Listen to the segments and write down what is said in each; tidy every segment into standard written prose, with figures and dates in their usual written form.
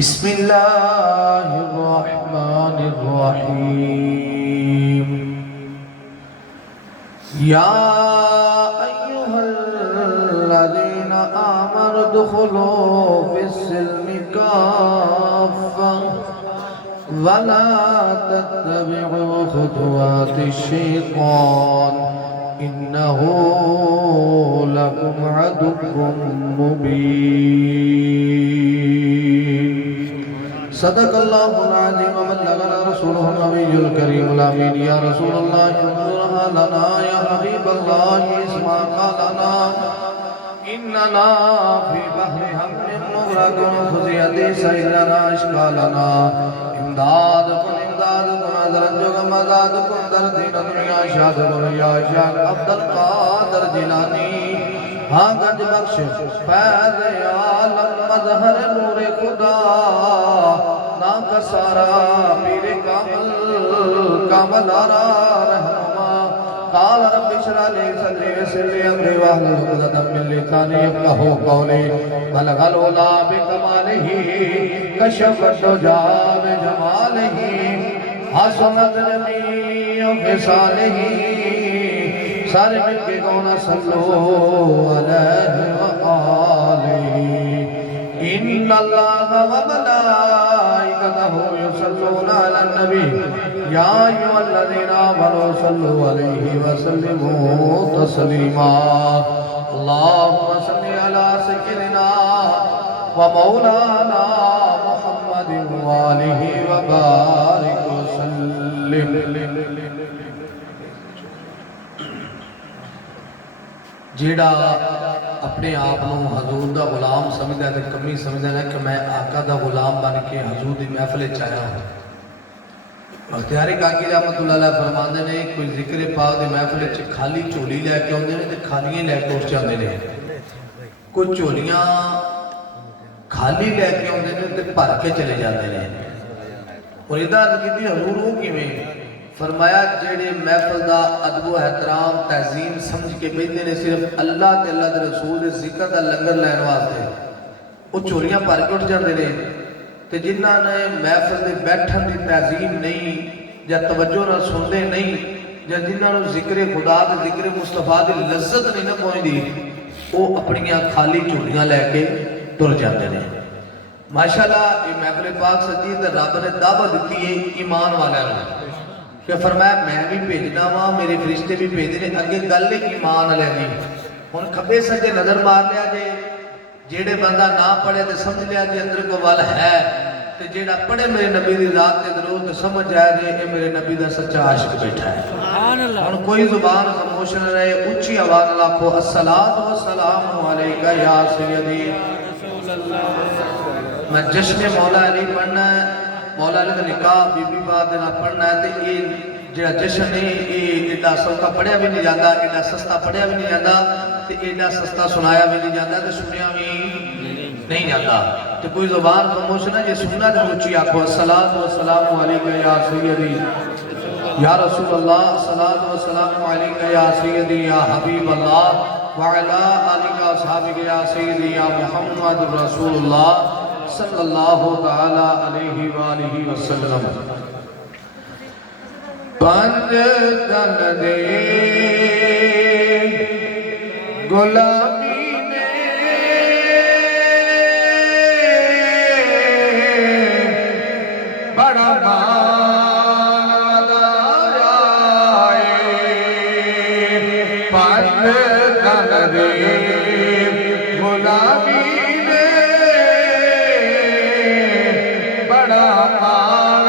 بسم الله الرحمن الرحيم يا أيها الذين آمنوا ادخلوا في السلم كافة ولا تتبعوا خطوات الشيطان إنه لكم عدو مبين صدق الله العظيم وبلغنا رسوله النبي الكريم الأمين يا رسول الله انظرها لنا يا حبيب الله اسمعها لنا إننا في بحر هم مغرق خزيت سيلنا اشكالنا امداد کن نظر جو مزاد کن در دین دنیا شاد کن یا شاک عبدالقادر جیلانی ہاں گنج بخش فیض عالم مظہر نور خدا نا کا سارا پیر کامل آرا رہنما قال رب اشرح لي صدري ويسر لي امري واحلل عقدة من لساني يفقهوا قولي بلغ العلا بكماله كشف الدجى بجماله حسنت جميع خصاله سارے مل کے گونا صلو علیہ وآلہ ان اللہ وملائکتہ یصلون علی النبی یا ایھا الذین آمنوا صلوا علیہ وسلموا تسلیما اللہم صلی علی سیدنا ومولانا محمد وآلہ وبارک وسلم جیڑا اپنے آپ حضور دا غلام سمجھدا ہے تے کمی سمجھدا ہے کہ میں آقا دا غلام بن کے حضور دی محفل وچ آیا ہوں۔ اختیاری کاکی رحمت اللہ علیہ فرماندے نے کوئی ذکر پاک دی محفل وچ خالی چولی لے کے اوندے نے تے خالیاں لے کے اس چاندے نے، کوئی چولیاں خالی لے کے اوندے نے تے بھر کے چلے جاندے نے۔ اور ادھر کیتی حضور وہ کیویں فرمایا جیڑے محفل دا ادب و احترام تعظیم سمجھ کے بیٹھے نے صرف اللہ تے اللہ دے رسول دے ذکر دا لنگر لین واسطے وہ چوریاں بھر کے اٹھ جاندے نے تے جنہاں نے محفل دے بیٹھن دی تعظیم نہیں یا توجہ نہ سندے نہیں یا جنہاں نو ذکر خدا تے ذکر مصطفیٰ دی لذت نہیں نہ پہنچدی وہ اپنیاں خالی چوریاں لے کے تر جاندے نے۔ ماشاءاللہ یہ محفل پاک سجی تے رب نے دعوت دیتی ہے ایمان والیاں نوں کہ فرمایا میں بھی بھیجنا وا میرے فرشتے بھی بھیجنے اگے گل ایک ایمان والے دی ہن کھبے سجے نظر مار لیا جے جیڑے بندہ نہ پڑھے تے سمجھ لیا جے اندر کو ول ہے تے جیڑا پڑھے میرے نبی دی ذات تے درود تے سمجھ جائے جے اے میرے نبی دا سچا عاشق بیٹھا ہے سبحان اللہ۔ ہن کوئی زبان خاموش نہ رہے اونچی آواز نال آکھو الصلاۃ والسلام علیک یا سیدی رسول اللہ۔ میں جشن مولا علی پڑھنا ہے، مولا علی دا نکاح بی بی بات دینا پڑھنا ہے تے یہ جڑا جشن ہے یہ ایڈا سوکھا پڑھیا بھی نہیں جاتا، ایڈا سستا پڑھیا بھی نہیں جاتا تے ایڈا سستا سنایا بھی نہیں جاتا تے سنیا بھی نہیں جاتا۔ تے کوئی زبان خاموش نہ جے سننا تے اونچی آکھو الصلاۃ والسلام علیک یا سیدی یا رسول اللہ، الصلاۃ والسلام علیک یا سیدی یا حبیب اللہ وعلی آلک و اصحابک یا سیدی یا محمد رسول اللہ صلی اللہ تعالی علیہ وآلہ وسلم۔ پنج تن دے غلامی نے بڑا مان لایا پنج تن دے غلامی بڑا مان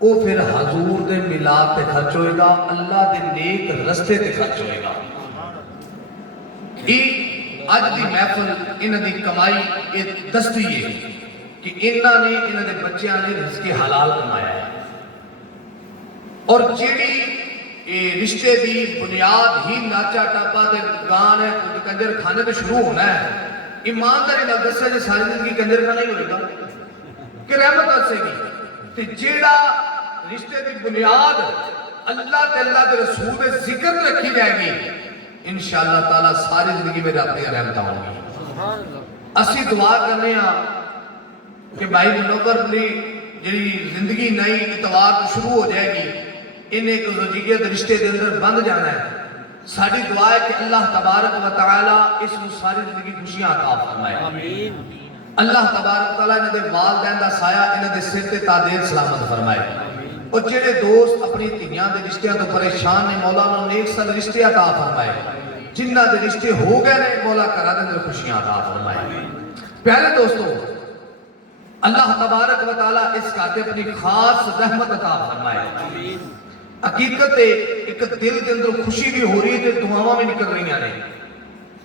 وہ پھر حضور دے میلاد تے خرچ ہوئے گا، اللہ دے نیک رستے تے خرچ ہوئے گا۔ یہ اج دی محفل انہاں دی کمائی یہ دستی ہے کہ انہاں نے انہاں دے بچیاں نے رزق حلال کمایا ہے، اور جیڑی رشتے دی بنیاد ہی ناچا ٹاپا تے گان ہے، کنجر کھانے تے شروع ہونا ہے، ایمانداری نال دسیا جے ساری زندگی کنجر کھانا ہی ہوئے گا کہ رحمت دسے گی؟ تے جیڑا رشتے دی بنیاد اللہ تے اللہ دے رسول دے ذکر رکھی جائے گی، انشاءاللہ تعالیٰ ساری زندگی میں اپنی رحمت ہوں گی۔ اسی دعا کرنے ہاں کہ بھائی منور نے جڑی زندگی نئی اتوار تو شروع ہو جائے گی، انہیں ایک زوجیت رشتے دے اندر بند جانا ہے۔ ساری دعا ہے کہ اللہ تبارک و تعالیٰ اس میں ساری زندگی خوشیاں عطا فرمائے، اللہ تبارک و تعالیٰ انہیں دے والدین دا سایہ انہیں دے سر تے تادیر سلامت فرمائے، اور جڑے دوست اپنی تیاں دے رشتیاں تو پریشان نے مولا انہوں نے ایک سال رشتے عطا فرمائے، جنہ دے رشتے ہو گئے نے مولا کرا دے اندر خوشیاں عطا فرمائے۔ پیارے دوستو، اللہ تبارک و تعالیٰ اس کا اپنی خاص رحمت عطا فرمائے۔ حقیقت ایک دل کے اندر خوشی بھی ہو رہی ہے، دعاواں بھی نکل رہی ہیں۔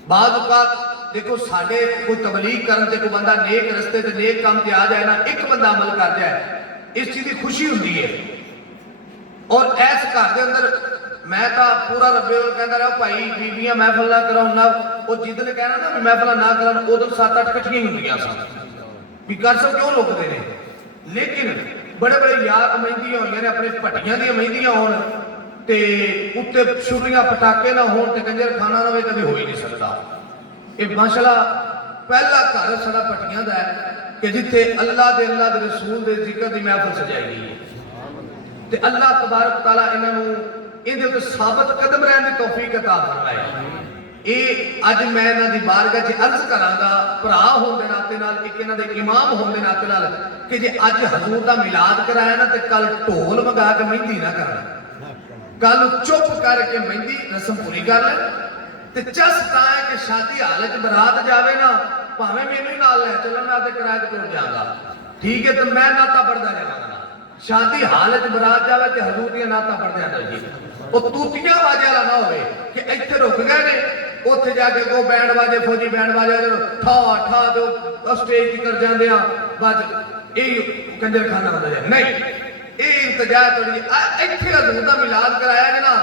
بعض اوقات دیکھو ساڑھے کوئی تبلیغ کرن تے کوئی بندہ نیک رستے تے نیک کام تے آ جائے نا، ایک بندہ عمل کر جائے، اس چیز کی خوشی ہوتی ہے۔ اور ایس گھر دے اندر میں تا پورا ربے وہ کہندا رہا بھائی بیویاں محفل نہ کراؤ نہ، وہ جس نے کہنا نا محفل نہ کراؤ ادھر 7-8 کٹھیاں ہوندیاں سن بھی کر سب کیوں روکتے ہیں، لیکن بڑے بڑے یار مہندیاں ہوئی نے اپنے پٹیاں دی مہندیاں ہون تے اتے چھریاں پٹاکے نہ ہون تے کنجر کھانا نہ ہوئے کبھی ہو ہی نہیں سکتا۔ یہ ماشاءاللہ پہلا گھر سڑا پٹیاں دا ہے کہ جتھے اللہ دے رسول دے ذکر دی محفل سجائی گئی ہے، تے اللہ تبارک تعالیٰ انہوں ان دے ثابت قدم رہن دی توفیق عطا فرمائے۔ اے اج میں انہاں دی بارگاہ چ عرض کراں گا بھرا ہون دے ناطے نال، ایک انہاں دے امام ہون دے ناطے نال کہ جے اج حضور دا میلاد کرایا نا تے کل ڈھول منگا کے مہندی نہ کرنا، کل چپ کر کے مہندی رسم پوری کر لیں تے چس تا ہے کہ شادی حالت برات جاوے نا پاویں مینوں ہی نال لے چلن میں تے کرایہ تے ٹر جاں گا، ٹھیک ہے، تے میں ناتا پڑھدا جاواں گا۔ شادی حالت برات جاوے تے حضور دی ناتا پڑھدے آ جی، او توتیاں واجے والا نہ ہوئے کہ ایتھے رک گئے نے اوتھے جا کے کو بینڈ باجے فوجی بینڈ باجے ٹھا ٹھا دو اسٹیج کی کر جاندے ہاں بس یہ کنجر کھانا بندا جائے نہیں، اے انتجا توڑی ایتھے حضور دا میلاد کرایا ہے نا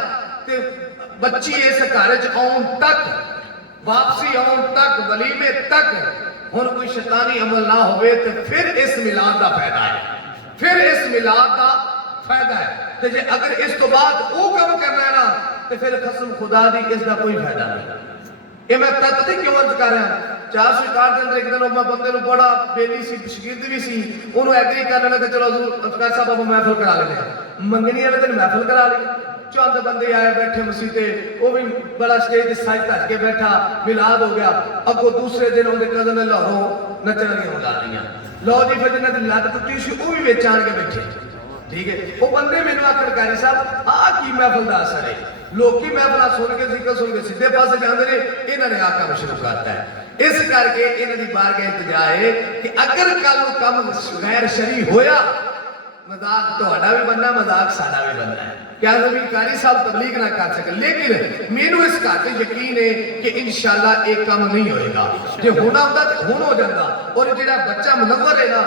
تے بچی اس گھر وچ آن تک واپسی آن تک ولیمے تک ہن کوئی شیطانی عمل نہ ہوئے تے پھر اس میلاد دا فائدہ ہے، پھر اس میلاد دا فائدہ ہے۔ تے جے اگر اس تو بعد وہ کم کرنا ہے نا تے پھر قسم خدا دی اس دا کوئی فائدہ نہیں۔ یہ میں تد کیوں عرض کر رہا ہوں، 404 کے اندر ایک دن میں بندے نو بڑا بیلی سی شگرد بھی سی، انہوں ایگری کر لینا کہ چلو حضور افکار صاحب اب محفل کرا لینے منگنی والے دن محفل کرا لی، چند بندے آئے بیٹھے مسیح تے وہ بھی بڑا سٹیج سائڈ تک کے بیٹھا، میلاد ہو گیا، اب وہ دوسرے دن ان کے کزن نے لاہوروں نچن لگی منگا دیا، لو جی پھر جنہیں دن لات ٹوٹی سی وہ بھی بیچان کے بیٹھے، ٹھیک ہے، وہ بندے میں نے آکر کاری صاحب کی محفل دا اثر ہے، لوگ کی محفلہ سن کے ذکر سن کے سدھے پاسے جاندے نے انہوں نے آقا مشروع کرتا ہے۔ اس کر کے انہوں نے بارگاہ التجا ہے کہ اگر کل کم غیر شرعی ہویا مذاق تہاڈا بھی بننا مذاق ساڈا بھی بننا ہے، کیا نبی قاری صاحب تبلیغ نہ کر سکے، لیکن مینوں اس بات یقین ہے کہ انشاءاللہ ایک کام نہیں ہوئے گا، جے ہونا ہوتا تو ہون ہو جاتا، اور جڑا بچہ منور ہے نا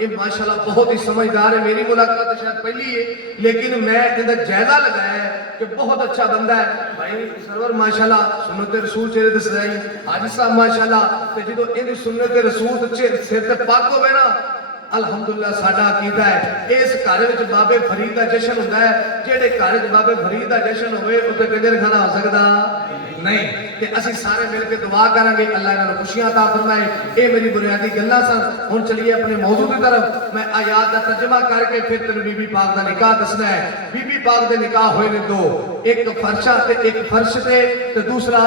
یہ ماشاءاللہ بہت ہی سمجھدار ہے، میری ملاقات شاید پہلی ہے لیکن میں اندر جائزہ لگایا ہے کہ بہت اچھا بندہ ہے بھائی سرور ماشاءاللہ سنت رسول چہرے تے سجائی، حاجی صاحب ماشاءاللہ تے جدوں ان سنت رسول تے سر تے پاک ہوے نا الحمدللہ ساڈا عقیدہ ہے اس گھر وچ بابے فرید دا جشن ہوندا ہے، جہڑے گھر وچ بابے فرید دا جشن ہوئے اوتے کنجر کھانا ہو سکدا نہیں، کہ اسی سارے مل کے دعا کریں گے اللہ انہوں نے خوشیاں عطا فرمائے۔ اے میری بنیادی گلاں سن، ہن چلیے اپنے موضوع کی طرف، میں آیات کا ترجمہ کر کے پھر تینوں بی بی پاک دا نکاح دسنا ہے۔ بی بی پاک دے نکاح ہوئے نے دو، ایک فرشہ تے ایک فرش تے دوسرا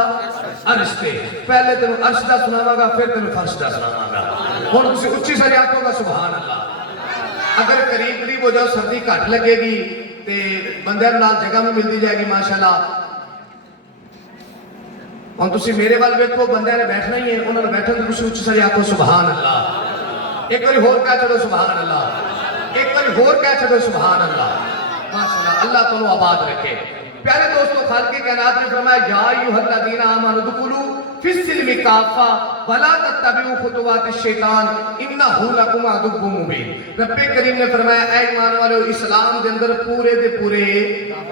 عرش تے، پہلے تینوں عرش دا سناواں گا پھر تینوں فرش دا سناواں گا، ہن تسی اچھی ساری آکھو گا سبحان اللہ۔ اگر قریب قریب ہو جاؤ سردی گھٹ لگے گی تے بندے نال جگہ بھی ملتی جائے گی ماشاءاللہ۔ اور تسی میرے وال ویکھو بندے نے بیٹھنا ہی ہے، انہوں نے بیٹھن تے تسی اچھی ساری آکھو سبحان اللہ، ایک باری ہور کہہ چلو سبحان اللہ، ایک باری کوئی ہور کہہ چھڑو سبحان اللہ. ماشاءاللہ اللہ تمہیں آباد رکھے. پیارے دوستو خالق کائنات نے فرمایا یا ایھا الذین آمنوا ادخلوا فی السلم کافہ ولا تتبعوا خطوات الشیطان انہ لکم عدو مبین. رب کریم نے فرمایا اے ایمان والو اسلام دے اندر پورے دے پورے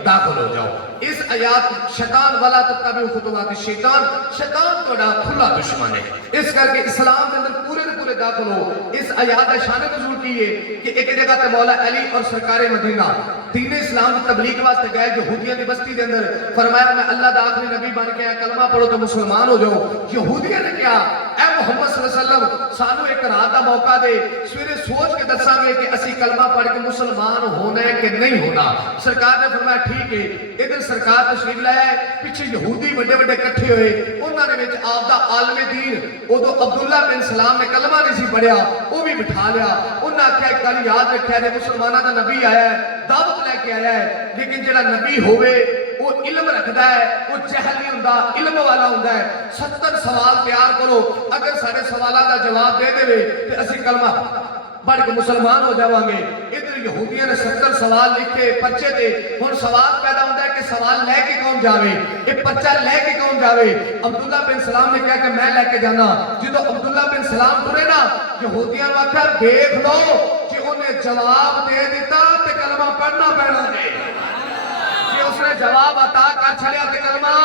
داخل ہو جاؤ. اس آیات شیطان ولا تتبعوا خطوات الشیطان شیطان تھوڑا کھلا دشمن ہے. اس کر کے اسلام دے اندر پورے دے پورے داخل ہو. اس آیات کا شان نزول کی ہے کہ ایک جگہ تے مولا علی اور سرکار مدینہ دین اسلام کی تبلیغ واسطے گئے یہودیوں کی بستی دے اندر. فرمایا میں اللہ دا آخری نبی بن کے کلمہ پڑھو تو مسلمان ہو جاؤ. یہودیوں نے کیا اے محمد صلی اللہ علیہ وسلم سانو ایک رات دا موقع دے سویرے سوچ کے دساں گے کہ اسی کلمہ پڑھ کے مسلمان ہونا ہے کہ نہیں ہونا. سرکار نے فرمایا ٹھیک ہے. ادھر سرکار تشریف لایا ہے پیچھے یہودی بڑے بڑے کٹھے ہوئے انہوں نے وچ آپ دا عالم دین ادو عبداللہ بن سلام نے کلمہ نہیں سی پڑھیا وہ بھی بٹھا لیا. انہوں نے آخیا ایک گل یاد رکھیا ہے مسلمانوں دا نبی آیا ہے دعوت لے کے آیا ہے لیکن جڑا نبی ہوئے وہ علم رکھدا ہے وہ جہل نہیں ہوندا علم والا ہوندا ہے. 70 سوال تیار کرو اگر سارے سوالوں کا جواب دے دے تو اسی کلمہ پڑھ کے مسلمان ہو جاواں گے. ادھر یہودیاں نے 70 سوال لکھے پرچے تے. ہن سوال پیدا ہوندا ہے کہ سوال لے کے کون جاوے یہ پرچہ لے کے کون جاوے. عبداللہ بن سلام نے کہا کہ میں لے کے جانا. جدو عبداللہ بن سلام ٹرے نا یہودیاں نے آخیا دیکھ لو کہ انہیں جواب دے دیتا تے کلمہ پڑھنا پینا ہے. کہ اس نے جواب عطا کر چھڑیا تے کلمہ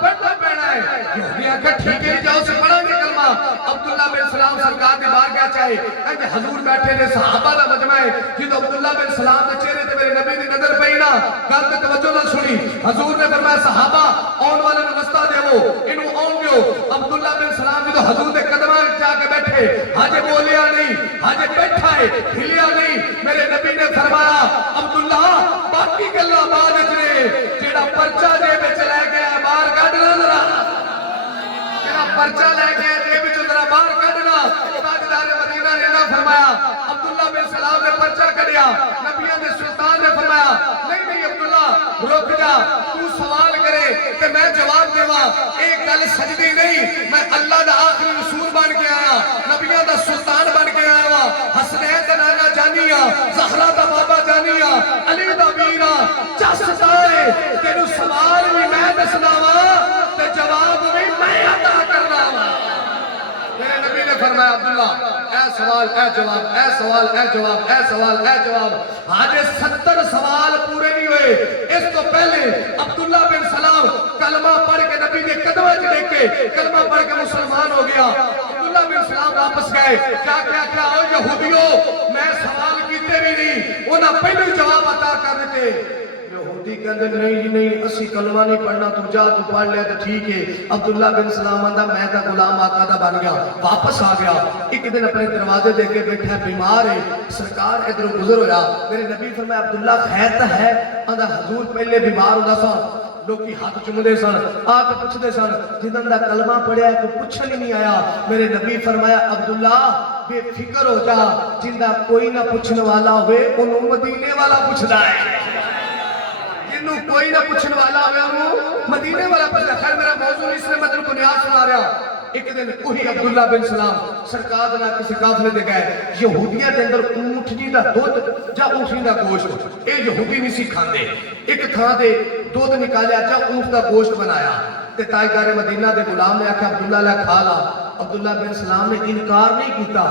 پڑھنا پینا ہے. یہودیاں کہا ٹھیک ہے جاؤ سے پڑھا گے کلمہ. عبداللہ بن سلام سرکار کے بار گیا چاہے کہ حضور بیٹھے نے صحابہ دا مجمع ہے. جدو عبداللہ بن سلام نے چہرے تے میرے نبی دی نظر پئی نا گل تے توجہ نہ سنی. حضور نے فرمایا صحابہ آن والے نوں رستہ دیو انہوں آن دیو. عبداللہ بن سلام جدو حضور دے قدماں جا کے بیٹھے ہجے بولیا نہیں ہجے بیٹھا ہے ہلیا نہیں. میرے نبی نے فرمایا عبداللہ باقی گلاں بعد وچ نے جیڑا پرچہ دے وچ لے گیا باہر کڈنا ذرا جیڑا پرچہ لے گیا دے وچ ذرا باہر کڈنا. تاجدار مدینہ نے نہ فرمایا. عبداللہ بن سلام نے پرچہ کڈیا. نبیوں نے سلطان نے فرمایا نہیں نہیں عبداللہ رک جا تو سوال کرے کہ میں جواب دیواں. ایک گل سجدی نہیں میں اللہ دا آخری رسول بن کے آیا نبیوں دا سلطان بن کے آیا وا. حسنین دا نانا جانی ہاں زہرا دا بابا جانی ہاں علی دا ویر ہاں. چستا ہے تینوں سوال بھی میں دسنا وا تے جواب بھی میں عطا کرنا وا. میرے نبی نے فرمایا عبداللہ اے سوال اے جواب اے سوال اے جواب اے سوال اے جواب. آج 70 سوال پورے نہیں ہوئے. اس تو پہلے عبداللہ بن سلام کلمہ پڑھ کے نبی نے قدمہ دیکھ کے کلمہ پڑھ کے مسلمان ہو گیا. عبداللہ بن سلام واپس گئے کیا او یہودیو میں سوال کیتے بھی نہیں انہاں پہلے جواب عطا کر دیتے. یہودی کہندے نہیں نہیں اسی کلمہ نہیں پڑھنا تو جا تو پڑھ لیا تو ٹھیک ہے. عبداللہ بن سلام آندا میں تا غلام آقا دا بن گیا واپس آ گیا. ایک دن اپنے دروازے دے کے بیٹھا بیمار ہے سرکار ادھر گزر ہویا. میرے نبی فرمایا عبداللہ خیر تا ہے آندا حضور پہلے بیمار ہوندا سا لوکی ہاتھ چومدے سن آ کے پوچھدے سن جنہاں دا کلمہ پڑھیا ہے کوئی پوچھن ہی نہیں آیا. میرے نبی فرمایا عبداللہ بے فکر ہو جا جندا کوئی نہ پوچھنے والا ہوئے انہوں مدینے والا پوچھدا ہے. جنہوں کوئی نہ پوچھنے والا ہوئے انہوں مدینے والا پوچھدا. خیر میرا موضوع اس نے مطلب بنیاد سنا رہا. ایک دن وہی عبداللہ بن سلام سرکار نہ کسی قافلے دے گئے. یہودیاں دے اندر اونٹنی دا دودھ جا اونٹنی دا گوشت اے یہودی نہیں سی کھاندے. ایک تھاں دے دودھ نکالیا جا اونٹ دا گوشت بنایا تے تاجدار مدینہ دے غلام نے آکھا عبداللہ لے کھا لا. عبداللہ بن سلام نے انکار نہیں کیتا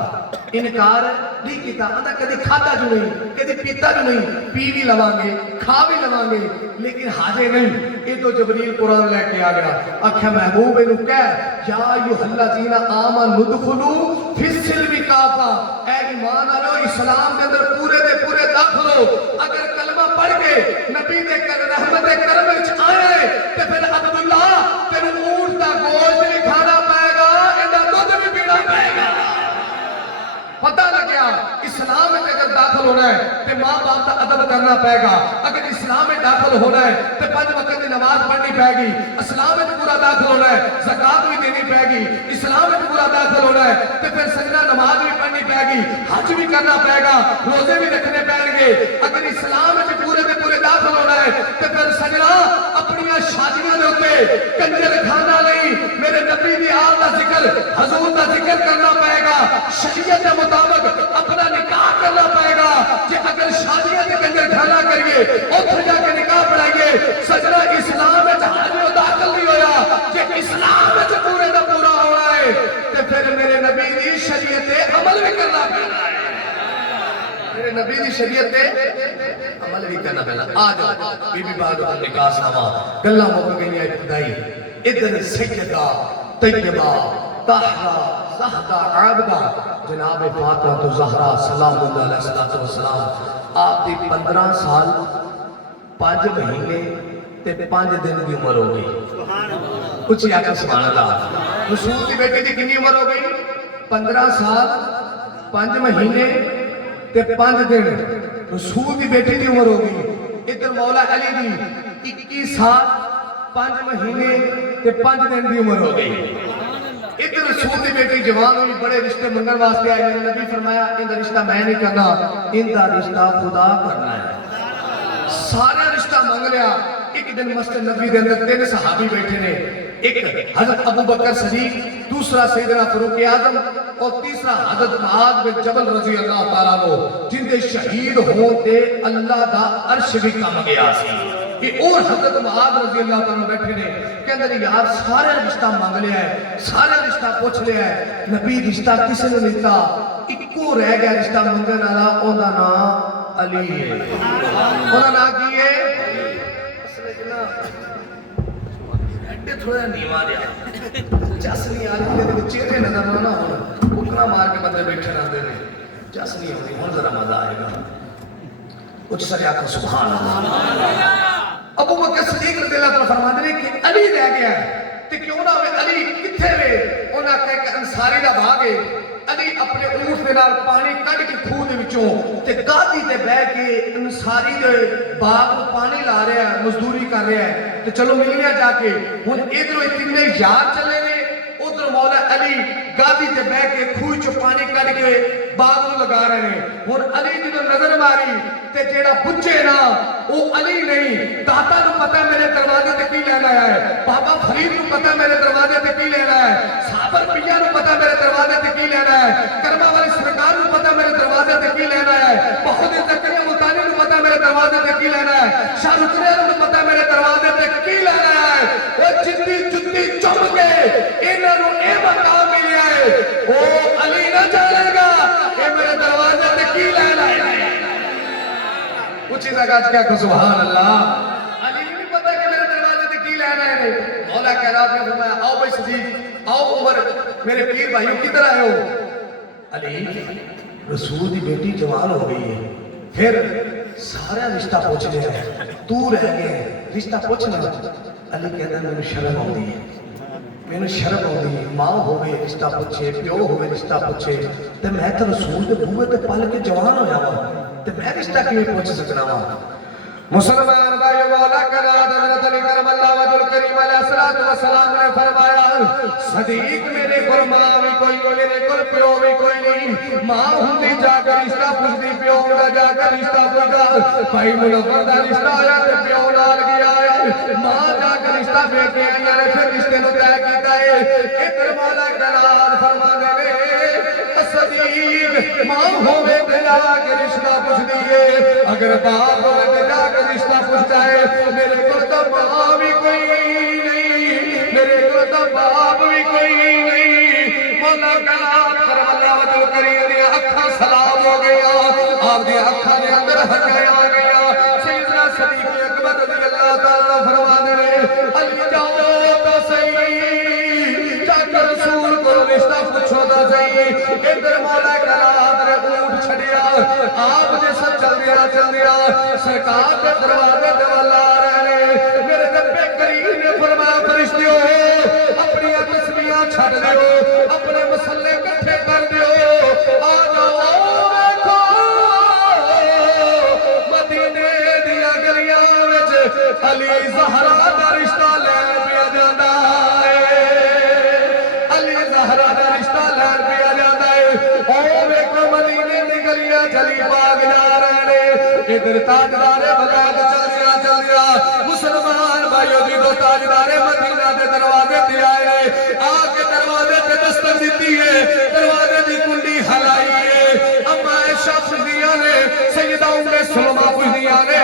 آندا کدی کھادا جو نہیں کدی پیتا جو نہیں پی بھی لواں گے کھا بھی لواں گے لیکن حاجے نہیں. یہ تو جبریل قرآن لے کے آ گیا آکھا محبوب انہوں کہہ یا ایھا الذین آمنوا ادخلوا فی السلم کافہ اے ایمان والو اسلام کے اندر پورے دے پورے داخل ہو. اگر کلمہ پڑھ کے نبی دے رحمت کرم وچ آئے تے پھر عبداللہ تینوں اونٹ دا گوشت بھی کھانا پائے گا ایندا دودھ بھی پینا پائے گا. پتہ لگیا اسلام میں اگر داخل ہونا ہے تو ماں باپ کا ادب کرنا پائے گا. اگر اسلام میں داخل ہونا ہے تو 5 وقت کی نماز پڑھنی پائے گی. اسلام میں پورا داخل ہونا ہے زکات بھی دینی پائے گی. اسلام میں پورا داخل ہونا ہے تو پھر سجدہ نماز بھی پڑھنی پائے گی حج بھی کرنا پائے گا روزے بھی رکھنے پائیں گے. اگر اسلام میں پورے دے پورے داخل ہونا ہے تو پھر سجدہ اپنی شادیاں دے اوپر کنجر کھانا نہیں میرے نبی دی آل دا ذکر حضور دا ذکر کرنا پائے گا. شریعت کے مطابق اپنا نکاح کرنا پائے گا. جی اگر کریے اتنے جا کے نکاح پڑھائیے سجنا اسلام حاجی داخل نہیں ہویا کہ اسلام پورے دا پورا ہونا ہے تو پھر میرے نبی دی شریعت عمل بھی کرنا پڑنا ہے میرے نبی دی شریعت عمل بھی کرنا پڑنا آ جاؤ بی بی بعد نکاح ساما گلہ موقع گئی ابتدائی ادھر سیدہ طیبہ طاہرہ زہدہ عابدہ جناب فاطمہ زہرا سلام اللہ علیہ السلام آپ دی 15 سال 5 مہینے تے 5 دن کی عمر ہو گئی کچھ آقا سبحان اللہ رسول دی بیٹی دی کنی عمر ہو گئی 15 سال 5 مہینے تے 5 دن رسول دی بیٹی دی عمر ہو گئی ادھر مولا علی دی 21 سال 5 مہینے تے 5 دن دی عمر ہو گئی ادھر رسول دی بیٹی جوان ہوئی بڑے رشتے منگل واسطے آئے میرے نبی فرمایا ان دا رشتہ میں نہیں کرنا ان دا رشتہ خدا کرنا ہے سارا رشتہ مانگ لیا ایک دن مسجد نبی دے اندر 3 صحابی بیٹھے نے ایک حضرت ابو بکر صدیق دوسرا سیدنا فاروق اعظم اور تیسرا حضرت معاذ بن جبل رضی اللہ تعالیٰ عنہ جن دے شہید ہون تے اللہ دا عرش بھی کم گیا سی یہ اور حضرت معاذ رضی اللہ تعالیٰ بیٹھے نے کہ اندر یار سارے رشتہ مانگ لیا ہے سارے رشتہ پوچھ لیا ہے نبی رشتہ کسی نے لیتا ایکو رہ گیا رشتہ منگن والا اوندہ نام علی ہے اوندہ نام کی ہے اصلے جنا ایڈے تھوڑا نیمہ دیا جس نہیں آنے کے چہرے نظر نہ ہونا اکنا مار کے بندے بیٹھے نہ دے رہے جس نہیں ہونی ہون ذرا مزہ آئے گا کچھ سارے آقا سبحان اللہ ابو بکر صدیق رضی اللہ تعالیٰ فرما دے کہ علی رہ گیا ہے تے کیوں نہ ہوئے علی کتھے وے انہاں کہے کہ انصاری دا بھاگے علی اپنے اونٹ دے نال پانی کڈ کے کھوہ دے وچوں تے گادی تے بیٹھ کے انصاری دے باغ نوں پانی لا رہا ہے مزدوری کر رہا ہے تے چلو ملیا جا کے ہن ادھروں تینے یار چلے نے ادھر مولا علی گادی تے بیٹھ کے کھوہ چوں پانی کڈ کے باغ نوں لگا رہے ہیں ہن علی جدوں نظر ماری تے جیڑا بجے نا وہ علی نہیں داتا نو پتہ میرے دروازے تے کی لینا ہے بابا فرید نو پتہ میرے دروازے تے کی لینا ہے صابر پیا نو پتہ میرے دروازے تے کی لینا ہے کرما والی سرکار نو پتہ میرے دروازے تے کی لینا ہے بہت زکریا ملتانی نو پتہ میرے دروازے تے کی لینا ہے شاہ رخ نو پتہ میرے دروازے تے کی لینا ہے اے جتی جتی چم کے انہاں نو اے مقام ملیا ہے او علی نہ جانے گا اے میرے دروازے تے کی لینا ہے اچھی جگہ کیا کہ سبحان اللہ علی نہیں پتا کہ میرے دروازے تے کی لینا ہے مولا کہہ رہا تھا فرمایا آؤ بھائی صدیق آؤ عمر میرے پیر بھائیوں کدھر آئے ہو علی رسول دی بیٹی جوان ہو گئی ہے پھر سارا رشتہ پوچھ لیا ہے تو رہ گیا ہے رشتہ پوچھنا علی کہتا ہے میں شرم آؤں ہے میں شرم آؤں ہے ماں ہوئے رشتہ پوچھے پیو ہوئے رشتہ پوچھے تو میں تو رسول دے بوئے تے پال کے جوان ہو جاواں تے میں رشتہ کیوں پوچھ سکنا وا مسلمان بھائیو والا کنا حضرت علی کرم اللہ وجہ کریم علیہ الصلوۃ والسلام نے فرمایا صدیق میرے کول ماں بھی کوئی نہیں میرے کول پیو بھی کوئی نہیں ماں ہوندی جا کر رشتہ پوچھدی پیو ہوندا جا کر رشتہ پوچھدا بھائی منور دا رشتہ آیا تے پیو نال گیا ہے ماں جا کر رشتہ بے کے آئی نے پھر رشتے نو طے کیتا ہے ادھر والا کنا فرما دے صدیق ماں ہوئے تے جا کے رشتہ پوچھ دیئے اگر باپ ہوئے تے جا کے رشتہ پوچھتا ہے میرے کو تو ماں بھی کوئی نہیں میرے کو تو باپ بھی کوئی نہیں مولا کلام کرم اللہ وجل کریم دیا اکھا سلام ہو گیا آپ دیا اکھا نے اندر ہنگے آ گیا سیدنا صدیق اکبر رضی اللہ تعالیٰ فرما دے علی جاؤ تو صحیح جا کر رسول کو رشتہ پوچھو تو صحیح ادھر مولا کلام نے اونٹ چھڑیا آپ جیسا چل دیا سرکار کے دروازے تے والا آ رہے میرے نبی کریم نے فرمایا فرشتیوں اپنی تسبیحاں چھڈ دیو اپنے مسلے کٹھے کر دیو آ جاؤ ویکھو مدینے دیا گلیاں وچ علی زہرا دا رشتہ لین پیا جاندا ہے علی زہرا دا رشتہ لین پیا جاندا ہے او ویکھو مدینے دی گلیاں چلی باغ جا رہے نے ادھر تاجدار بغداد چل دیا مسلمان بھائیو دی دو تاجدار مدینہ دے دروازے تے آئے آ کے دروازے تے دستک دیتی ہے دروازے دی کنڈی ہلائی ہے اما عائشہ پوچھدیاں نے سیدہ ام سلمہ پوچھدیاں نے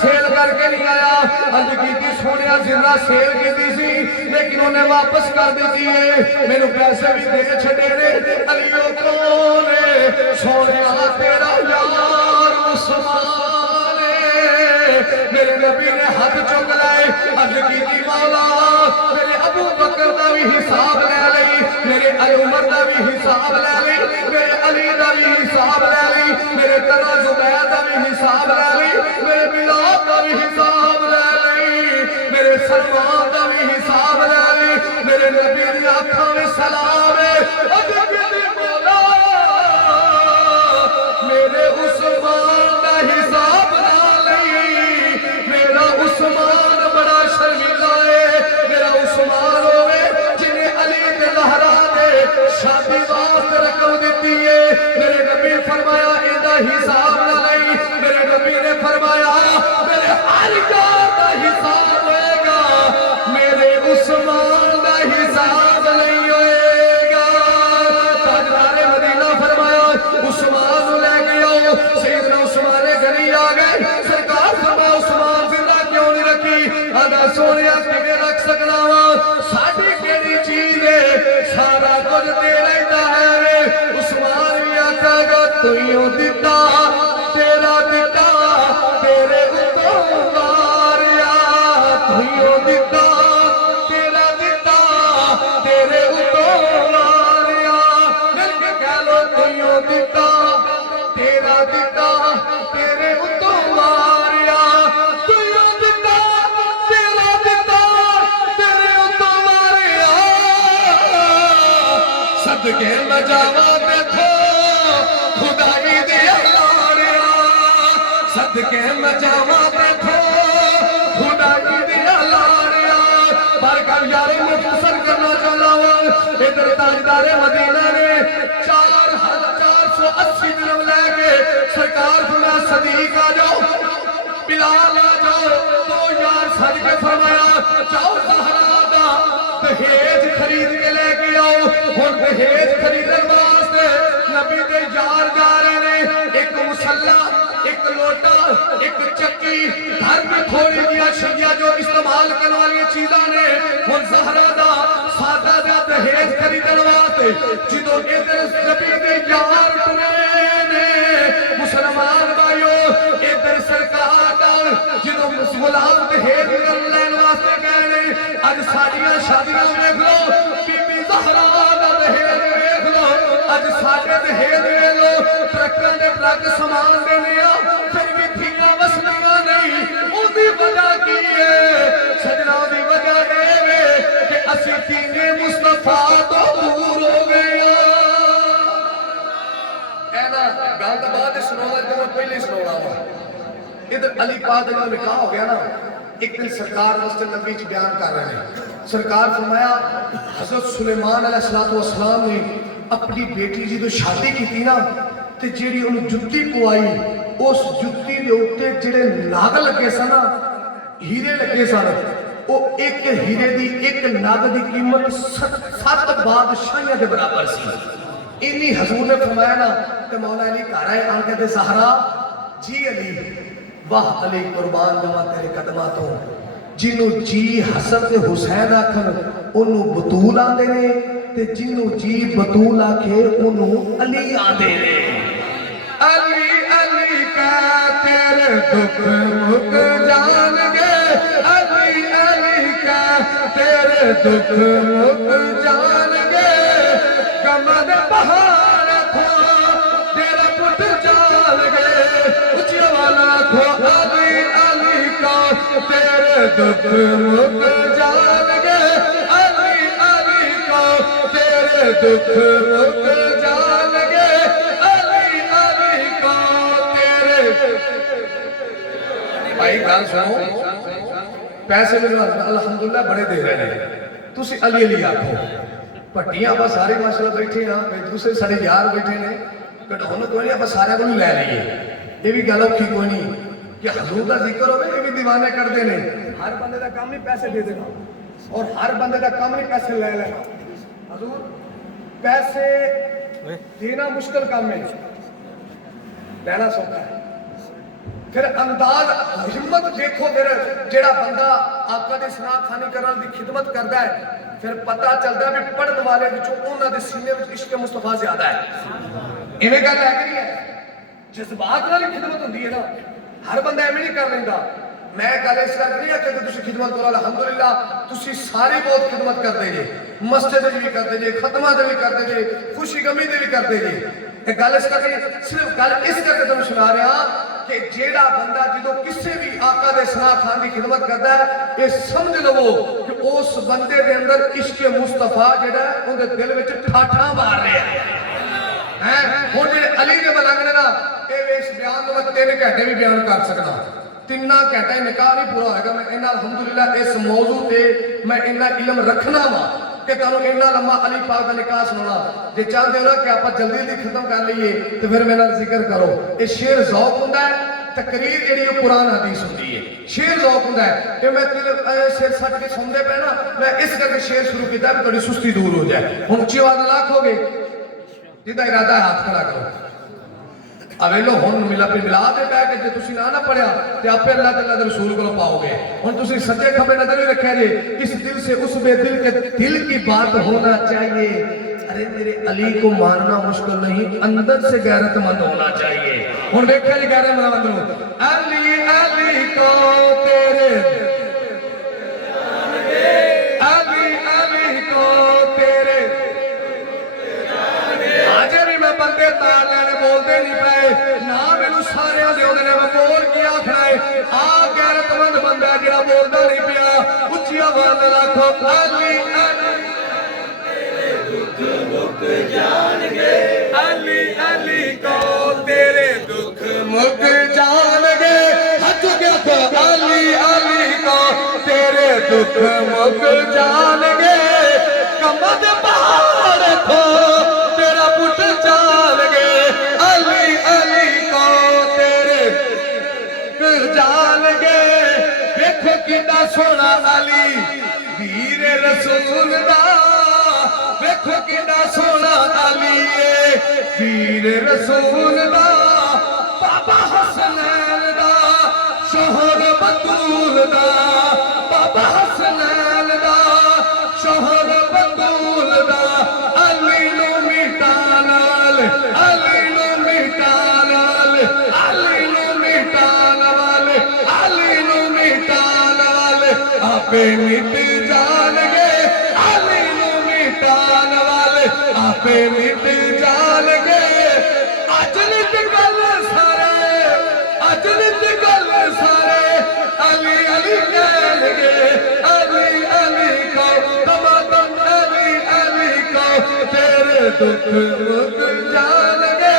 سیل کر کے نہیں آیا عرض کی سونیا زرہ سیل کی دی سی لیکن انہیں واپس کر دیتی ہے میں نے پیسے بھی دے چھڑے نے علیو کون ہے سونیا تیرا یار عثمان ہے میرے نبی نے ہاتھ چک لائے عرض کی مولا میرے ابو بکر دا بھی حساب لے لئی میرے عمر دا بھی حساب لے لئی میرے علی دا بھی حساب لے لئی میرے ترہ زبیر دا بھی حساب لے لئی میرے بلال دا بھی حساب لے لئی میرے سلمان دا بھی حساب لے لئی میرے نبی دی آنکھوں میں سلام ہے مولا میرے عثمان دا حساب نہ لئی میرا عثمان بڑا شرمندہ ہے میرا عثمان ہوئے جنہیں علی دے زہرا دے شادی واسطے رقم دیتی ہے میرے نبی فرمایا اندہ حساب نہ لئی میرے نبی نے فرمایا میرے ہر جان دا حساب ہوئے گا میرے عثمان دا حساب نہیں ہوئے گا تاجدار مدینہ فرمایا عثمان لے گیا سیدنا عثمان گھری آگئے سرکار فرمایا عثمان زندہ کیوں نہیں رکھی آدھا سونیا کیوں رکھ سکنا ہوا ساڑھی کیڑی چیز ہے سارا کچھ دے لیتا ہے عثمان بھی آتا گا تو یوں دیتا تیرا دیتا تیرے اتوں واریا تو یوں دیتا تیرا دیتا تیرے اتوں واریا مل کے کہہ لو تو یوں دیتا تیرا دیتا تیرے اتوں واریا تو یوں دیتا تیرا دیتا تیرے اتوں واریا صدقے میں جاوا دیکھو خدائی دیا لاریا صدقے میں جاوا دیکھو خدائی دیا لاریا بارکہ یاری مختصر کرنا چاہتا ہوں ادھر تاجدار مدینہ نے 480 درہم لے کے سرکار فرمایا صدیق آ جاؤ بلال آ جاؤ تو یار سج کے فرمایا جاؤ زہرا دا دہیج خرید کے لے کے آؤ اور دہیج خریدن واسطے نبی دے یار جا رہے نے ایک مسلح ایک لوٹا ایک چکی گھر میں تھوڑی دیا شیعہ جو استعمال کرنے والی چیزاں نے اور زہرا دا سادہ دا دہیج خریدن واسطے جدو ادھر نبی دے یار ٹرے نے مسلمان بھائیو ادھر سرکار دا جدو غلام دہیج لین واسطے کہنے اج ساڑیاں شادیاں دیکھ لو بی بی زہرا دا دہیج دیکھ لو اج ساڑے دہیج دیکھ لو ٹرکن دے ٹرک سامان دینے آ پھر بھی تھیاں وسنیاں نہیں او دی وجہ کی ہے سجنہ دی وجہ ہے کہ اسی تینے مصطفیٰ تو دور ہو گیا اے نا گاندہ بعد سنونا جو میں پہلے سنونا ہوا ادھر علی پاک جب نکاح ہو گیا نا ایک دن سرکار مسجد نبی چ بیان کر رہے ہیں سرکار فرمایا حضرت سلیمان علیہ السلام نے اپنی بیٹی جی تو شادی کی تھی نا تے جیڑی انہوں جتی کو آئی اس جتی دے ہوتے جڑے ناگ لگے سا نا ہیرے لگے سا وہ ایک ہیرے دی ایک ناگ دی قیمت 7 بادشاہیاں دے برابر سی انہی حضور نے فرمایا نا کہ مولا علی کہہ رہے آنکہ دے زہرا جی علی واہ علی قربان جمع تیرے قدماتوں جنہوں جی حسن تے حسین آکھن انہوں بطول آن دینے تے جنہوں جی بطول آکھے انہوں علی آن دینے علی علی کا تیرے دکھ مک جان گے علی علی کا تیرے دکھ مک جان گے کمر بہار تھا تیرا پٹ جان گے اچھی والا تھا علی علی کا تیرے دکھ مک جان گے علی علی کا تیرے دکھ مک جان گے علی علی کا تیرے بھائی گال سنو پیسے میں الحمدللہ بڑے دے رہے ہیں تسی علی علی آکھو پٹیاں آپ سارے ماشاءاللہ بیٹھے ہیں دوسرے سارے یار بیٹھے ہیں کٹھون کوئی نہیں آپ سارے کو لے لئیے یہ بھی گلو کی کوئی نہیں کہ حضور کا ذکر ہوئے یہ بھی دیوانے کر دینے ہر بندے دا کام نہیں پیسے دے دینا اور ہر بندے دا کام نہیں پیسے لے لینا حضور پیسے دینا مشکل کام ہے لینا سوکھا ہے پھر انداز ہمت دیکھو پھر جڑا بندہ آقا دی سنا خانی کرن دی خدمت کردا ہے پھر پتہ چلدا ہے بھی پڑھن والے وچوں انہاں دے سینے وچ عشق مصطفیٰ زیادہ ہے ایویں گل ہے کہ نہیں ہے جذبات نال خدمت ہوندی ہے نا ہر بندہ ایویں نہیں کر لیندا میں گل اس کر نہیں ہے کہ تسی خدمت کرو الحمدللہ تسی ساری بہت خدمت کرتے جے مسجد وچ بھی کرتے جے ختمہ دے بھی کرتے جے خوشی غمی دے بھی کرتے جے ایک گل اس کر کے صرف گل اس کر کے تمہیں سنا رہا کہ جیڑا بندہ جدو کسی بھی آقا دے سنا خان کی خدمت کرتا ہے یہ سمجھ لو کہ اس بندے دے اندر عشق مصطفیٰ جیڑا ہے ان دے دل وچ ٹھاٹھاں مار رہے ہیں ہن جڑے علی دے ملنگ نے نا اے اس بیان نوں میں 3 گھنٹے بھی بیان کر سکدا 3 گھنٹے نکاح نہیں پورا ہوئے گا میں انہاں الحمدللہ اس موضوع تے میں انہاں علم رکھنا وا کہ تانوں اتنا لمبا علی پاک دا نکاح سننا جے چاہتے ہو نا کہ آپ جلدی جلدی ختم کر لئیے تو پھر میرا ذکر کرو یہ شعر ذوق ہوندا ہے تقریر جڑی وہ قرآن حدیث ہوندی ہے شعر ذوق ہوندا ہے کہ میں شعر سٹ کے سن دے پے نا میں اس کر کے شعر شروع کیتا ہے تھوڑی سستی دور ہو جائے ہن اچھی آواز لاکھ ہو گے جدا ارادہ ہے ہاتھ کھڑا کرو اویلو ہن ملا پہ ملا دے پے کہ جے تسی نہ پڑھیا تے آپ اللہ تعالی دے رسول کو پاؤ گے ہن تسی سجے کھبے نظر ہی رکھے جے اس دل سے اس بے دل کے دل کی بات ہونا چاہیے ارے میرے علی کو ماننا مشکل نہیں اندر سے غیرت مند ہونا چاہیے ہن دیکھے جی غیرت مند علی علی کو تیرے علی علی کو تیرے آجے بھی میں بندے تار لینے بولتے نہیں پہ نہ میں سارے دے ہونے میں بول کیا کھڑائے غیرت مند بندہ جڑا بولتا نہیں پیا اچھی آواز رکھو علی علی علی علی کو تیرے دکھ مک جان گے ہاتھ گیا تو علی علی کو تیرے دکھ مک جان گے کمد پہاڑ تھو تیرا پٹ جان گے علی علی کو تیرے جان گے دیکھو کتنا سونا علی ویر رسول دا دیکھو کتنا سونا علی ویر رسول دا بابا حسنین دا شوہر بطول دا بابا حسنین دا شوہر بطول دا علی نو مٹانال علی نو مٹانال علی نو مٹانال علی نو مٹانال آپے مٹ جان گے علی نو مٹان والے آپے مٹ جان گے اجلت گل سارے اجلت گل سارے علی علی کہن گے علی علی کو تمام علی علی کو تیرے دکھ مک جان گے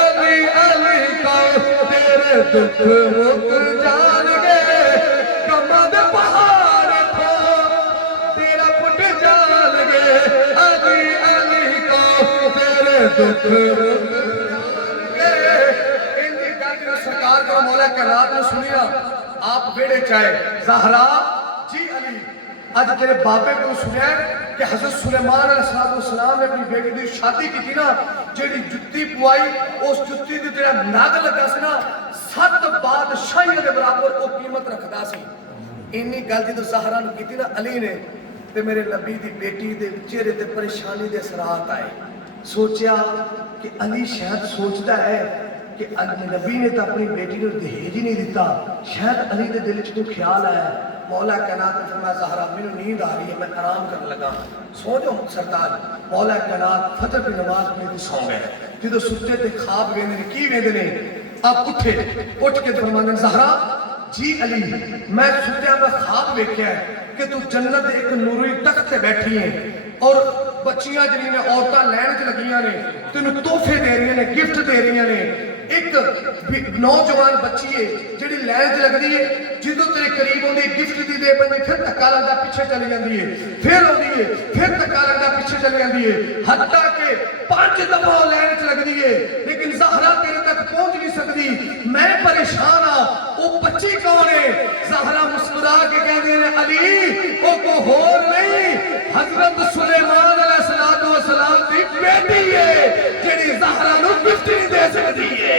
علی علی کو تیرے دکھ مک جان گے کمد پہاڑ تھو تیرا پٹ جان گے علی علی کو تیرے دکھ مک سرکار کا مولا کائنات نے سنیا آپ بیڑے چاہے زہرا جی علی آج تیرے بابے کو سنیا ہے کہ حضرت سلیمان علیہ السلام نے اپنی بیٹی دی شادی کی تھی نا جیڑی جتی پوائی اس جتی دی تیرا ناگ لگا سی نا 7 بادشاہیوں دے برابر وہ قیمت رکھدا سی اینی گل جدوں زہرا نو کیتی نا علی نے تے میرے نبی دی بیٹی دے چہرے تے پریشانی دے اثرات آئے سوچیا کہ علی شاید سوچتا ہے کہ نبی نے تو اپنی بیٹی نے دہیج ہی نہیں دیتا شاید علی دے دل چ کوئی خیال آیا مولا کائنات نے فرمایا زہرا مینوں نیند آ رہی ہے میں آرام کرنے لگا سو جاؤ سرکار مولا کائنات فجر کی نماز میں سو گئے جدو ستے تے خواب ویندے نے کی ویندے نے آپ اٹھے اٹھ کے فرماندے زہرا جی علی میں ستیا میں خواب ویکھیا ہے کہ تو جنت ایک نوری تخت تے بیٹھی ہے اور بچیاں جنہیں عورتاں لین چ لگیاں نے تینوں تحفے دے رہی نے گفٹ دے رہی نے ایک نوجوان بچی ہے جڑی لین چ لگدی ہے جدوں تیرے قریب ہوندی گفٹ دی دے بندی پھر دھکا لگدا پیچھے چلی جاندی ہے پھر ہوندی ہے پھر دھکا لگدا پیچھے چلی جاندی ہے حتیٰ کہ 5 دفعہ لین چ لگدی ہے لیکن زہرا تیرے تک پہنچ نہیں سکدی میں پریشان ہاں وہ بچی کون ہے زہرا مسکرا کے کہندے نے علی وہ کو ہور نہیں حضرت سلیمان علیہ السلام دی بیٹی ہے جڑی زہرا نو گفٹ نہیں دے سکدی ہے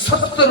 70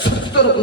70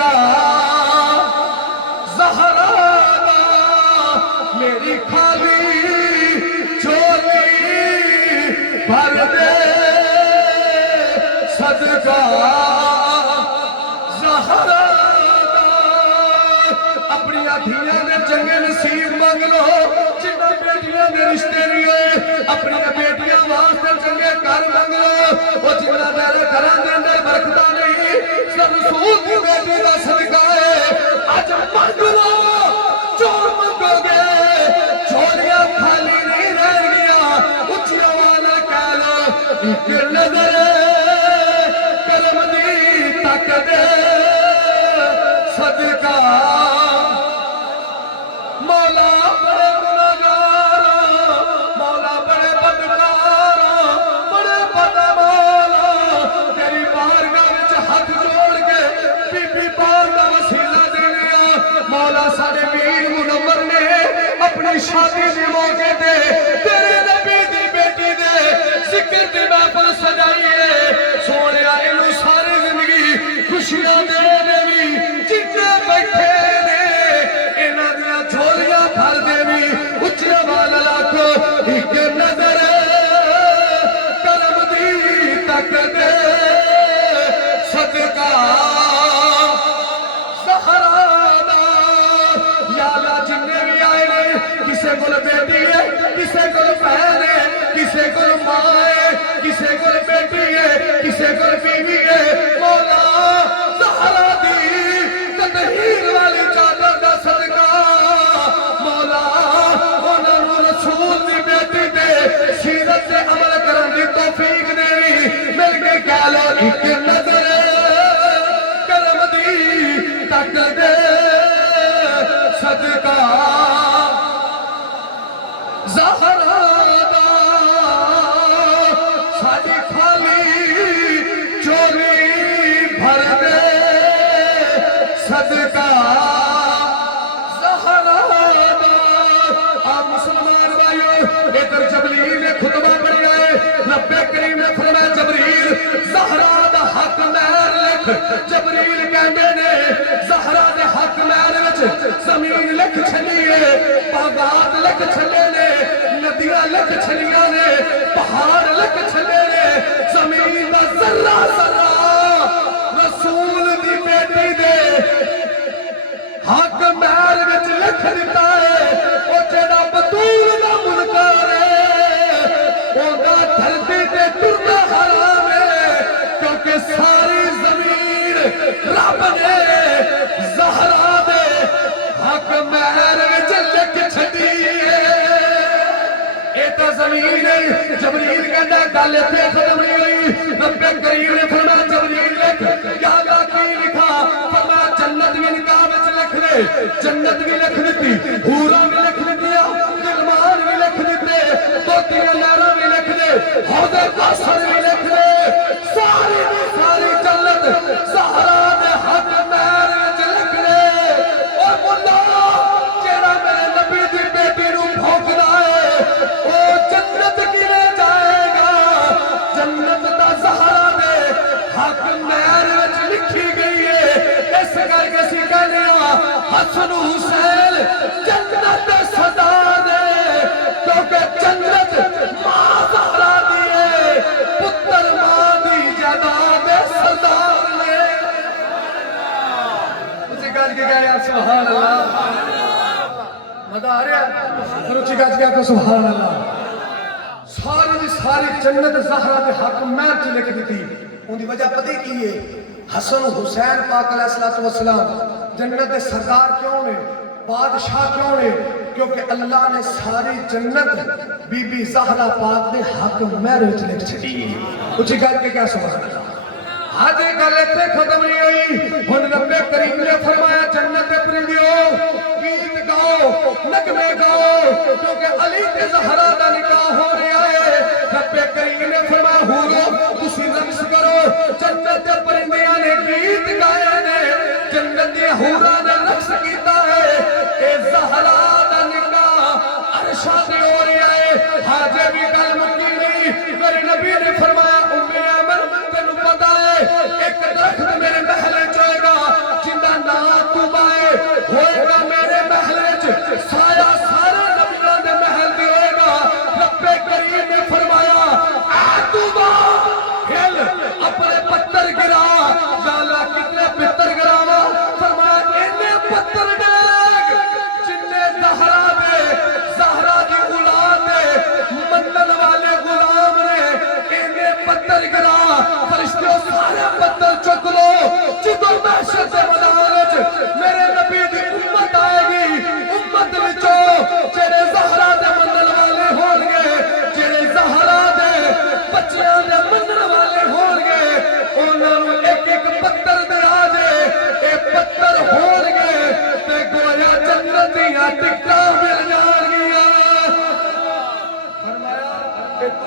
صدقہ زہرا دا میری خالی چولی بھر دے صدقہ زہرا دا اپنی دھیاں نے چنگے نصیب مانگ لو جنہ بیٹیاں نے رشتے نہیں ہوئے اپنی بیٹیاں واسطے چنگے گھر مانگ لو وہ جنہ میرے گھراں دے اندر برکتاں نہیں سر رسول کی بیٹی دا صدقہ ہے آج مانگ لو جو مانگو گے چولیاں خالی نہیں رہ گیا اچھی والا کہہ لو ایک نظر کرم دی تک دے صدقہ مولا بڑے گناہگار مولا بڑے بدکار بڑے بدمالا تیری بارگاہ وچ ہاتھ جوڑ کے بی بی پاک دا وسیلہ دینیا مولا ساڈے ویر منور نے اپنی شادی دے موقع تے تیرے نبی دی بیٹی دے ذکر دی محفل سجائی ہے سونیا اینو ساری زندگی خوشیاں دے دیوی جتنے بیٹھے نے انہاں دیاں جھولیاں بھر دیوی اچھی آواز لاکھ ایک نظر کرم دی تک دے صدقہ زہرا دا یا اللہ جننے بھی آئے نے کسے کول بیٹی ہے کسے کول بہن ہے کسے کول ماں ہے کسے کول بیٹی ہے کسے کول بیوی ہے مولا زہرا دی تطہیر والی چادر دا صدقہ مولا انہاں نوں رسول دی بیٹی دے سیرت تے عمل کرن دی توفیق دیوی مل کے کہہ لو ایک نظر کرم دی تک دے صدقہ زہرا دا ساڈی خالی چولی بھر دے صدقہ زہرا دا آپ مسلمان بھائیو ادھر جبریل نے خطبہ پڑھیا ہے رب کریم نے فرمایا جبریل زہرا دا حق مہر لکھ جبریل کہندے نے زہرا دے حق مہر وچ زمین لکھ چھلی ہے باغات لکھ چھلے نے ندیاں لکھ چھلیاں نے پہاڑ لکھ چھلے نے زمین دا ذرہ ذرہ رسول دی بیٹی دے حق مہر وچ لکھ دیتا ہے او جڑا بطول دا منکر ہے او دا دھرتی تے ٹرنا حرام ہے کیونکہ ساری زمین رب نے زہرا دے حق مہر وچ لکھ چھڈی ہے اے تے زمین ہے جبریل کہندا گل تے ختم نہیں ہوئی رب کریم نے فرمایا جبریل لکھ یا اللہ کی لکھا فرمایا جنت بھی نکاح وچ لکھ دے جنت بھی لکھ دیتی حوراں بھی لکھ دتیاں غلمان بھی لکھ دتے توتیاں نہراں بھی لکھ دے حوض کوثر بھی لکھ دے ساری دی ساری جنت زہرا دے حق مہر وچ لکھ دے او مولا جیڑا میرے نبی دی بیٹی نو بھونکدا ہے او جنت کیویں جائے گا جنت دا زہرا دے حق مہر وچ لکھی گئی ہے اس کر کے اسی کہنے حسن حسین جنت صدا دے کیونکہ جنت ماں زہرا دیے پتر ماں دی جائیداد سردار نے اسی گاج کے گئے آپ سبحان اللہ مزہ آ رہا ہے پھر اسی گاج کے آپ سبحان اللہ ساری دی ساری جنت زہرا دے حق مہر چ لکھ دیتی ان دی وجہ پتہ کی ہے حسن حسین پاک علیہ السلام جنت دے سردار کیوں نے بادشاہ کیوں نے کیونکہ اللہ نے ساری جنت بی بی زہرا پاک دے حق مہر وچ لکھ چھڈی اچھی گل کے کیا سبحان اللہ آج گل اتنے ختم نہیں ہوئی ہن رب کریم نے فرمایا جنت پرندیو گیت گاؤ نغمے گاؤ کیونکہ علی تے زہرا دا نکاح ہو رہا ہے رب کریم نے فرمایا حورو تسی رقص کرو جنت دے پرندیاں نے گیت گائے نے جنت دے حوراں نے رقص کیتا ہے اے زہرا دا نکاح عرشاں تے ہو رہا ہے حاجے بھی گل مکی نہیں میرے نبی نے فرمایا ایک درخت میرے محل چوئے گا جندہ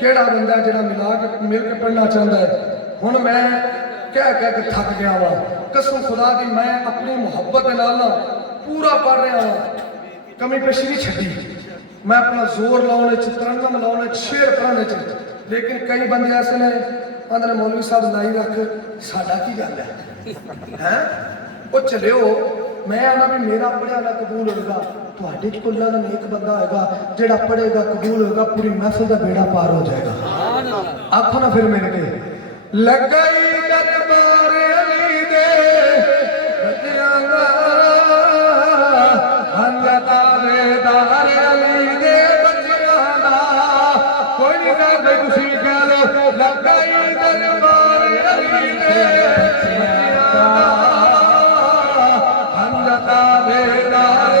ਕਿਹੜਾ ਬੰਦਾ ਜਿਹੜਾ ਮਿਲ ਕੇ ਪੜ੍ਹਨਾ ਚਾਹੁੰਦਾ ਹੈ ਹੁਣ ਮੈਂ ਕਹਿ ਕੇ ਥੱਕ ਗਿਆ ਵਾਂ ਕਸਮ ਖੁਦਾ ਦੀ ਮੈਂ ਆਪਣੀ ਮੁਹੱਬਤ ਦੇ ਨਾਲ ਨਾ ਪੂਰਾ ਪੜ੍ਹ ਰਿਹਾ ਹਾਂ ਕਮੀ ਪੇਸ਼ੀ ਨਹੀਂ ਛੱਡੀ ਮੈਂ ਆਪਣਾ ਜ਼ੋਰ ਲਾਉਣ ਵਿੱਚ ਤਰੰਗਮ ਲਾਉਣ ਵਿੱਚ ਸ਼ੇਰ ਪੜ੍ਹਨ ਵਿੱਚ ਲੇਕਿਨ ਕਈ ਬੰਦੇ ਐਸੇ ਨੇ ਆਂਦੇ ਨੇ ਮੌਲਵੀ ਸਾਹਿਬ ਲਾਈ ਰੱਖ ਸਾਡਾ ਕੀ ਗੱਲ ਹੈ ਉਹ ਚਲਿਓ ਮੈਂ ਆਣਾ ਵੀ ਮੇਰਾ ਪੜ੍ਹਿਆ ਨਾ ਕਬੂਲ ਹੋਏਗਾ ਤੁਹਾਡੇ ਚ ਕੋਲ ਨਾ ਇੱਕ ਬੰਦਾ ਹੋਏਗਾ ਜਿਹੜਾ ਪੜ੍ਹੇਗਾ ਕਬੂਲ ਹੋਏਗਾ ਪੂਰੀ ਮਹਿਫਿਲ ਦਾ ਬੇੜਾ ਪਾਰ ਹੋ ਜਾਏਗਾ ਆਖੋ ਨਾ ਫਿਰ ਮੇਰੇ ਕੇ ਲਗਾਈ ਦਰਬਾਰ ਅਲੀ ਦੇ ਬੱਚਿਆਂ ਦਾ ਹੰਗਤਾ ਬੇਦਾਰ ਅਲੀ ਦੇ ਬੱਚਿਆਂ ਦਾ ਕੋਈ ਨਹੀਂ ਕਰਦੇ ਤੁਸੀਂ ਕਹਿ ਲੋ ਲਗਾਈ ਦਰਬਾਰ ਅਲੀ ਦੇ ਬੱਚਿਆਂ ਦਾ ਹੰਗਤਾ ਬੇਦਾਰ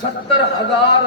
70,000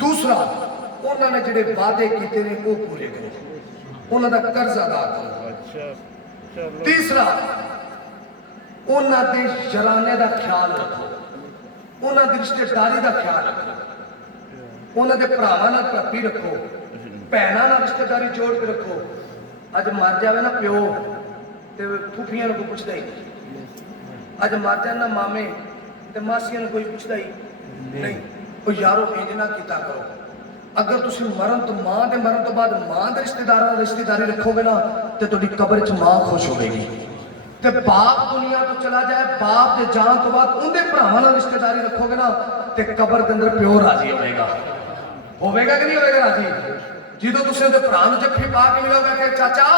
دوسرا انہوں نے جڑے وعدے کیتے نے وہ پورے کرو انہوں دا قرض ادا کرو تیسرا انہوں دے جرانے دا خیال رکھو انہوں دی رشتہ داری دا خیال رکھو انہوں دے پراواں نال پرپی رکھو بہناں نال رشتہ داری جوڑ کے رکھو اج مر جاوے نا پیو تے پھوپھیاں نوں کوئی پوچھدا ہی نہیں اج مر جان نا مامے تے ماسیاں نوں کوئی پوچھدا ہی نہیں او یارو انج نہ کیتا کرو اگر تسی مرن تو ماں دے مرن تو بعد ماں دے رشتہ داراں نال رشتہ داری رکھو گے نا تے تہاڈی قبر وچ ماں خوش ہوے گی تے باپ دنیا تو چلا جائے باپ دے جان تو بعد اون دے بھراواں نال رشتہ داری رکھو گے نا تے قبر دے اندر پیو راضی ہوے گا کہ نہیں ہوے گا راضی جدوں تسی اون دے بھرا نوں جفی پا کے ملو گے کہ چاچا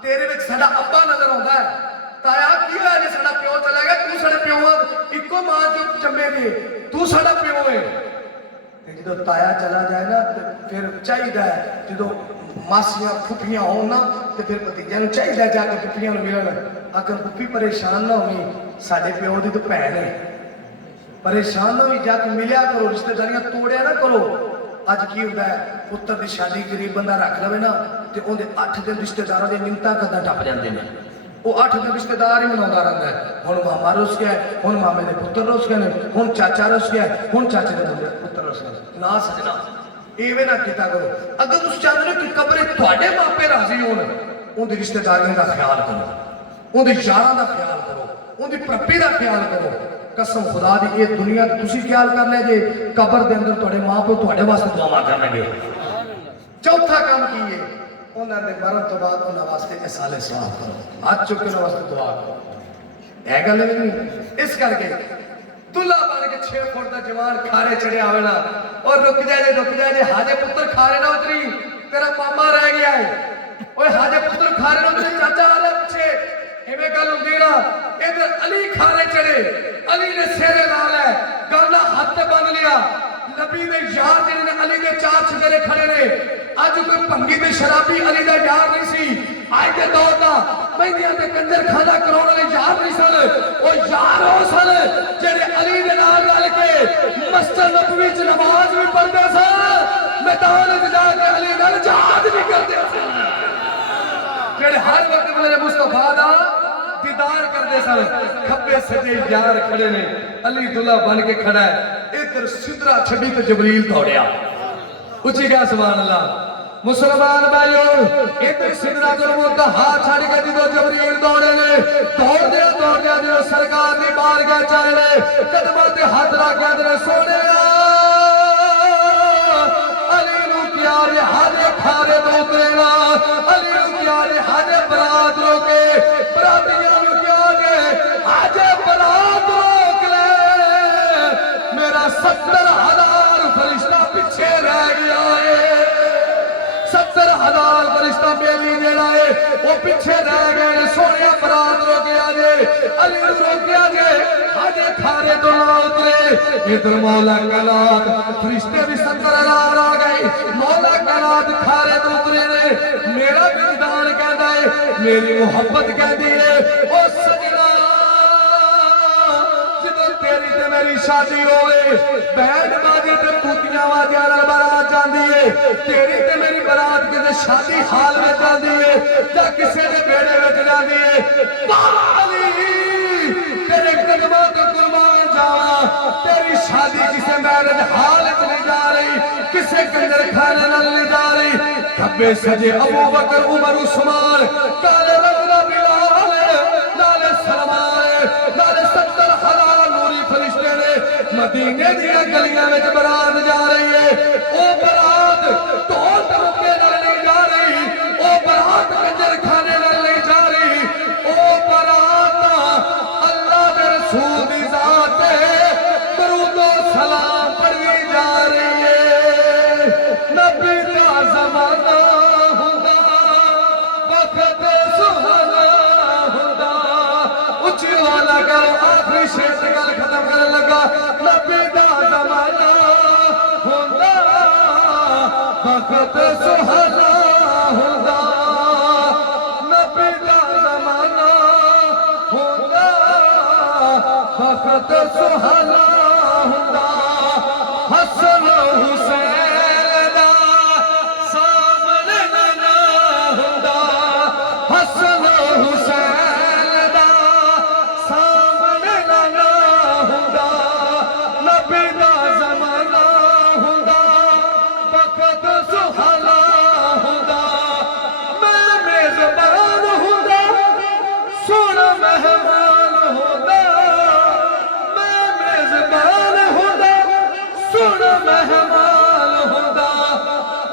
تیرے وچ ساڈا ابا نظر آوندا ہے تایا کی ہویا جے ساڈا پیو چلا گیا تو ساڈے پیو اکو ماں چوں چمے گے تو ساڈا پیو ہے جدو تایا چلا جائے نا تو پھر چاہیے جدو ماسیاں پھوپھیاں ہون نا تو پھر بھتیجے نوں چاہیے جا کے پھوپھیاں نوں ملن اگر پھوپھی پریشان نہ ہوئی ساڈے پیو دی تو بھین ہے پریشان نہ ہوئی جا کے ملیا کرو رشتہ داریاں توڑیا نہ کرو اج کی ہوندا ہے پتر دی شادی غریب بندہ رکھ لوے نا تے اون دے 8 دن رشتہ داراں دی منتاں کداں ٹپ جاندے نے وہ 8 دن رشتہ دار ہی مناوندا رہندا ہے ہن ماما رس گیا ہے ہن مامے دے پتر رس گئے نے ہن چاچا رس گیا ہے ہن چاچے دے پتر رس گئے نا سجنا ایویں نہ کیتا کرو اگر تسی چاہندے ہو کہ قبر تواڈے ماپے راضی ہون اون دی رشتہ داریاں دا خیال کرو اون دی یاراں دا خیال کرو اون دی پرپی دا خیال کرو قسم خدا دی یہ دنیا تے تسی خیال کر لے جے قبر دے اندر تواڈے ماں پیو تواڈے واسطے دعا کرن گے چوتھا کام کی ہے انہوں نے مرن تو بعد انہوں واسطے احسان صاف کرو ہاتھ چکے انہوں واسطے دعا کرو ہے گل نہیں اس کر کے دلہا بن کے 6 فٹ دا جوان کھارے چڑھے آوے نا اور رک جائے حاجے پتر کھارے نہ اتری تیرا ماما رہ گیا ہے اوے حاجے پتر کھارے نہ اتری چاچا آ رہا پیچھے ایویں گل ہوندی نا ادھر علی کھارے چڑھے علی نے سیرے لال ہے گانا ہاتھ تے بن لیا نبی دے یار جڑے نے علی دے 4 چگرے کھڑے نے اج کوئی بھنگی تے شرابی علی دا یار نہیں سی اج دے دور دا مہندیاں تے کنجر کھانا کراون والے یار نہیں سن او یار ہو سن جڑے علی دے نال رل کے مسجد نبوی وچ نماز بھی پڑھدے سن میدان وچ جا کے علی نال جہاد بھی کردے سن جڑے ہر وقت میرے مصطفیٰ دا دیدار کردے سن کھبے سجے یار کھڑے نے علی دلہا بن کے کھڑا ہے ادھر سدرا چھڈی تے جبریل دوڑیا اچھی گیا سبحان اللہ مسلمان بھائیو ادھر سدرا جرموں کا ہاتھ چھڑ کے جدو جبریل دوڑے نے دوڑ دیا جو سرکار دی بارگاہ چلے قدماں تے ہاتھ رکھ کے اندر سونے علی نو کیا رہانے کھارے تو اترینا علی نو کیا رہانے برات روکے براتیاں نو کیا دے آج برات روک لے میرا 70,000 فرشتہ پیچھے رہ گیا ہے 70,000 فرشتہ بیلی جڑا ہے وہ پیچھے رہ گئے سونیا برات روکیا جے علی نو روکیا جے آج کھارے تو نہ اترے ادھر مولا کلات فرشتے بھی 70,000 آ گئی مولا کلات کھارے تو اترے نے میرا وجدان کہتا ہے میری محبت کہتی ہے او سجنا جدو تیری تے میری شادی ہوئے بینڈ بازی تے پوتیاں واجیاں نال برات جاندی ہے تیری تے میری برات کسے شادی حال میں جاندی ہے یا کسے دے بیڑے وچ جاندی ہے علی تیرے قدماں تے قربان جاواں تیری شادی کسے میرج حال وچ نہیں جا رہی کسے کنجر کھانے نال نہیں جا رہی کھبے سجے ابو بکر عمر عثمان کالے رنگ دا بلال نالے سلمان نالے 70,000 نوری فرشتے نے مدینے دیا گلیاں وچ برات جا رہی ہے او برات ڈھول ڈمکے نال نہیں جا رہی او برات کنجر کھانے نال نہیں جا رہی او برات اللہ دے رسول دی ذات درود و سلام پڑھی جا رہی ہے نبی دا زمانہ ہوندا وقت سہانا ہوندا اچھی والا کرو آخری شیر سے گل ختم کرنے لگا نبی دا زمانہ ہوندا وقت سہانا ہوندا نبی دا زمانہ ہوندا وقت سہانا ہوندا حسن حسین مہمان ہوندا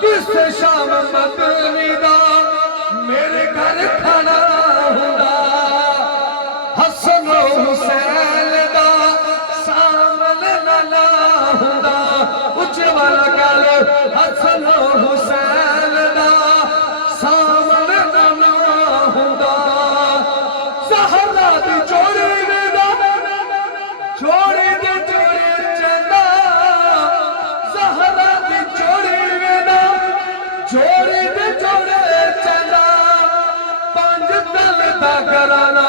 کسے شام مدنی دا میرے گھر کھانا ہوندا حسن و حسین دا سامنے لانا ہوندا اچھے والا گل حسن و حسین دا سامنے لانا ہوندا زہرا دی جوڑی دا جوڑی دے جوڑی چندا زہرا دی جوڑی دا جوڑی دے جوڑے چندا پانچ دل دا گرانا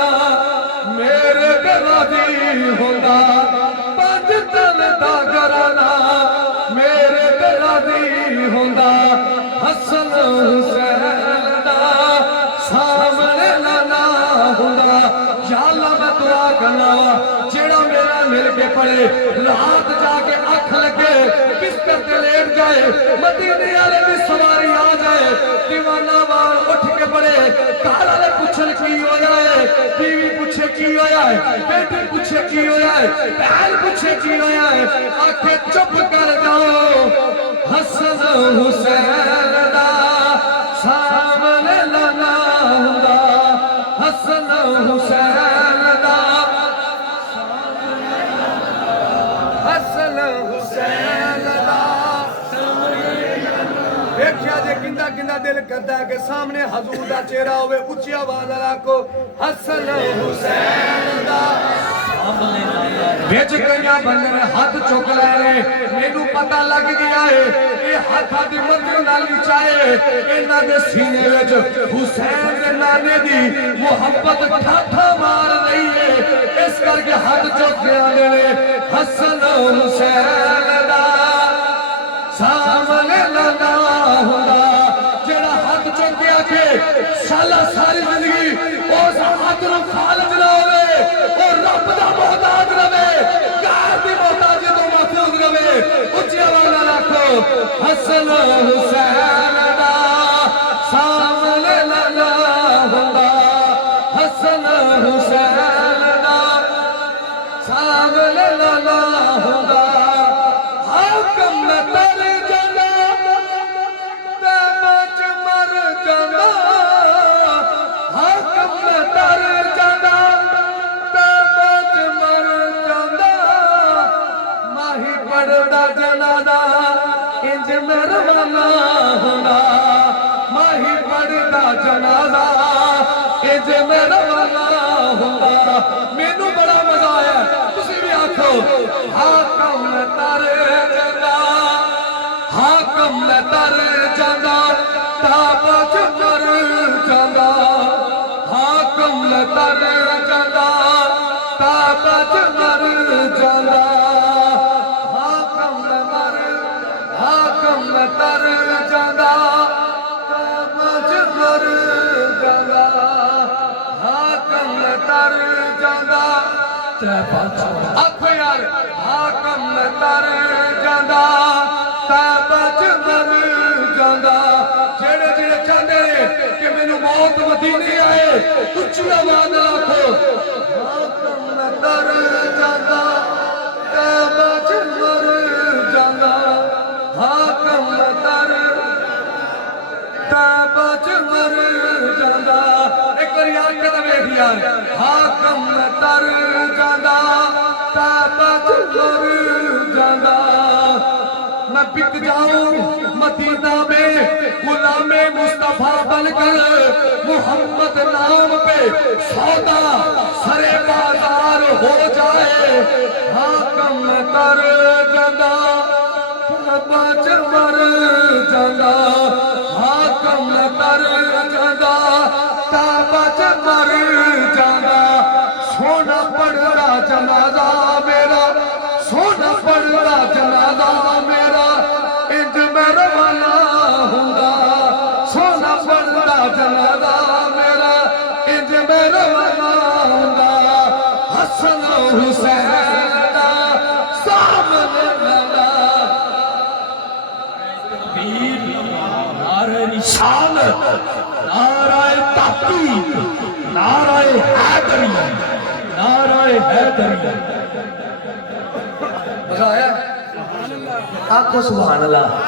میرے گھر دی ہوندا پانچ دل دا گرانا میرے گھر دی ہوندا حسن حسین دا سامنے لانا ہوندا یا اللہ میں دعا کرنا جیڑا میرا مل کے پڑے رات جا کے اکھ لگے بستر تے لیٹ جائے مدینے والے دی سواری آ جائے دیوانہ وار اٹھ کے پڑے گھر والے پوچھن کی ہویا ہے بیوی پوچھے کی ہویا ہے بیٹی پوچھے کی ہویا ہے بہن پوچھے کی ہویا ہے آکھے چپ کر جاؤ حسن حسین دا سامنے لانا ہوندا حسن حسین دا حسن حسین دا دیکھیا جے کندا کندا دل کردا ہے کہ سامنے حضور دا چہرہ ہوئے اچھی آواز والا کو حسن حسین دا بھیج گیا بندے نے ہاتھ چک لے مینوں پتہ لگ گیا ہے یہ ہاتھ دی منزل نال چاہے انہاں دے سینے وچ حسین دے نانے دی محبت ٹھاٹھا مار رہی ہے اس کر کے ہاتھ چک کے آنے حسن حسین دا سامنے لانا ہوندا جڑا ہاتھ چک کے آکھے سالا ساری زندگی اس ہاتھ نوں خالق نہ ہوے اور رب دا محتاج رہے غیر دی محتاجی تو محفوظ رہے اچھی آواز نال آکھو حسن حسین دا سامنے لانا ہوندا حسن حسین دا سامنے لانا ہوندا حاکم تر جانا تے بچ مر جانا حاکم تر جانا تے بچ مر جانا ماہی پڑھدا جنازہ انج مہربانا ہونا ماہی پڑھدا جنازہ انج مہربانا ہونا مینوں بڑا مزہ آیا تسی بھی آکھو حاکم تر جانا حاکم تر جانا تا بچ مر جانا حاکم تر جانا تا بچ مر جانا حاکم تر جانا تا بچ مر جانا حاکم تر جانا تے بچ آکھو یار حاکم تر جانا تے بچ مر جانا جڑے جڑے چاہتے ہیں کہ مینوں موت مدینے آئے اچھی آواز نال آکھو حاکم تر جانا تے بچ مر جانا حاکم تر تے بچ مر جانا ایک بار یاد کرنا ویکھ یار حاکم تر جانا تے بچ مر جانا میں بک جاؤں مدینہ میں غلام مصطفیٰ بن کر محمد نام پہ سودا سرے بازار ہو جائے حاکم تر جانا بچ مر جانا حاکم تر جانا تا بچ مر جانا سونا پڑھدا جنازہ میرا سونا پڑھدا جنازہ میرا انج مہربانا ہوندا سونا پڑھدا جنازہ میرا انج مہربانا ہوندا حسن حسین دا سامنے لانا نعرہ رسالت نعرہ تحقیق نعرہ حیدری نعرہ حیدری مزہ آیا آخو سبحان اللہ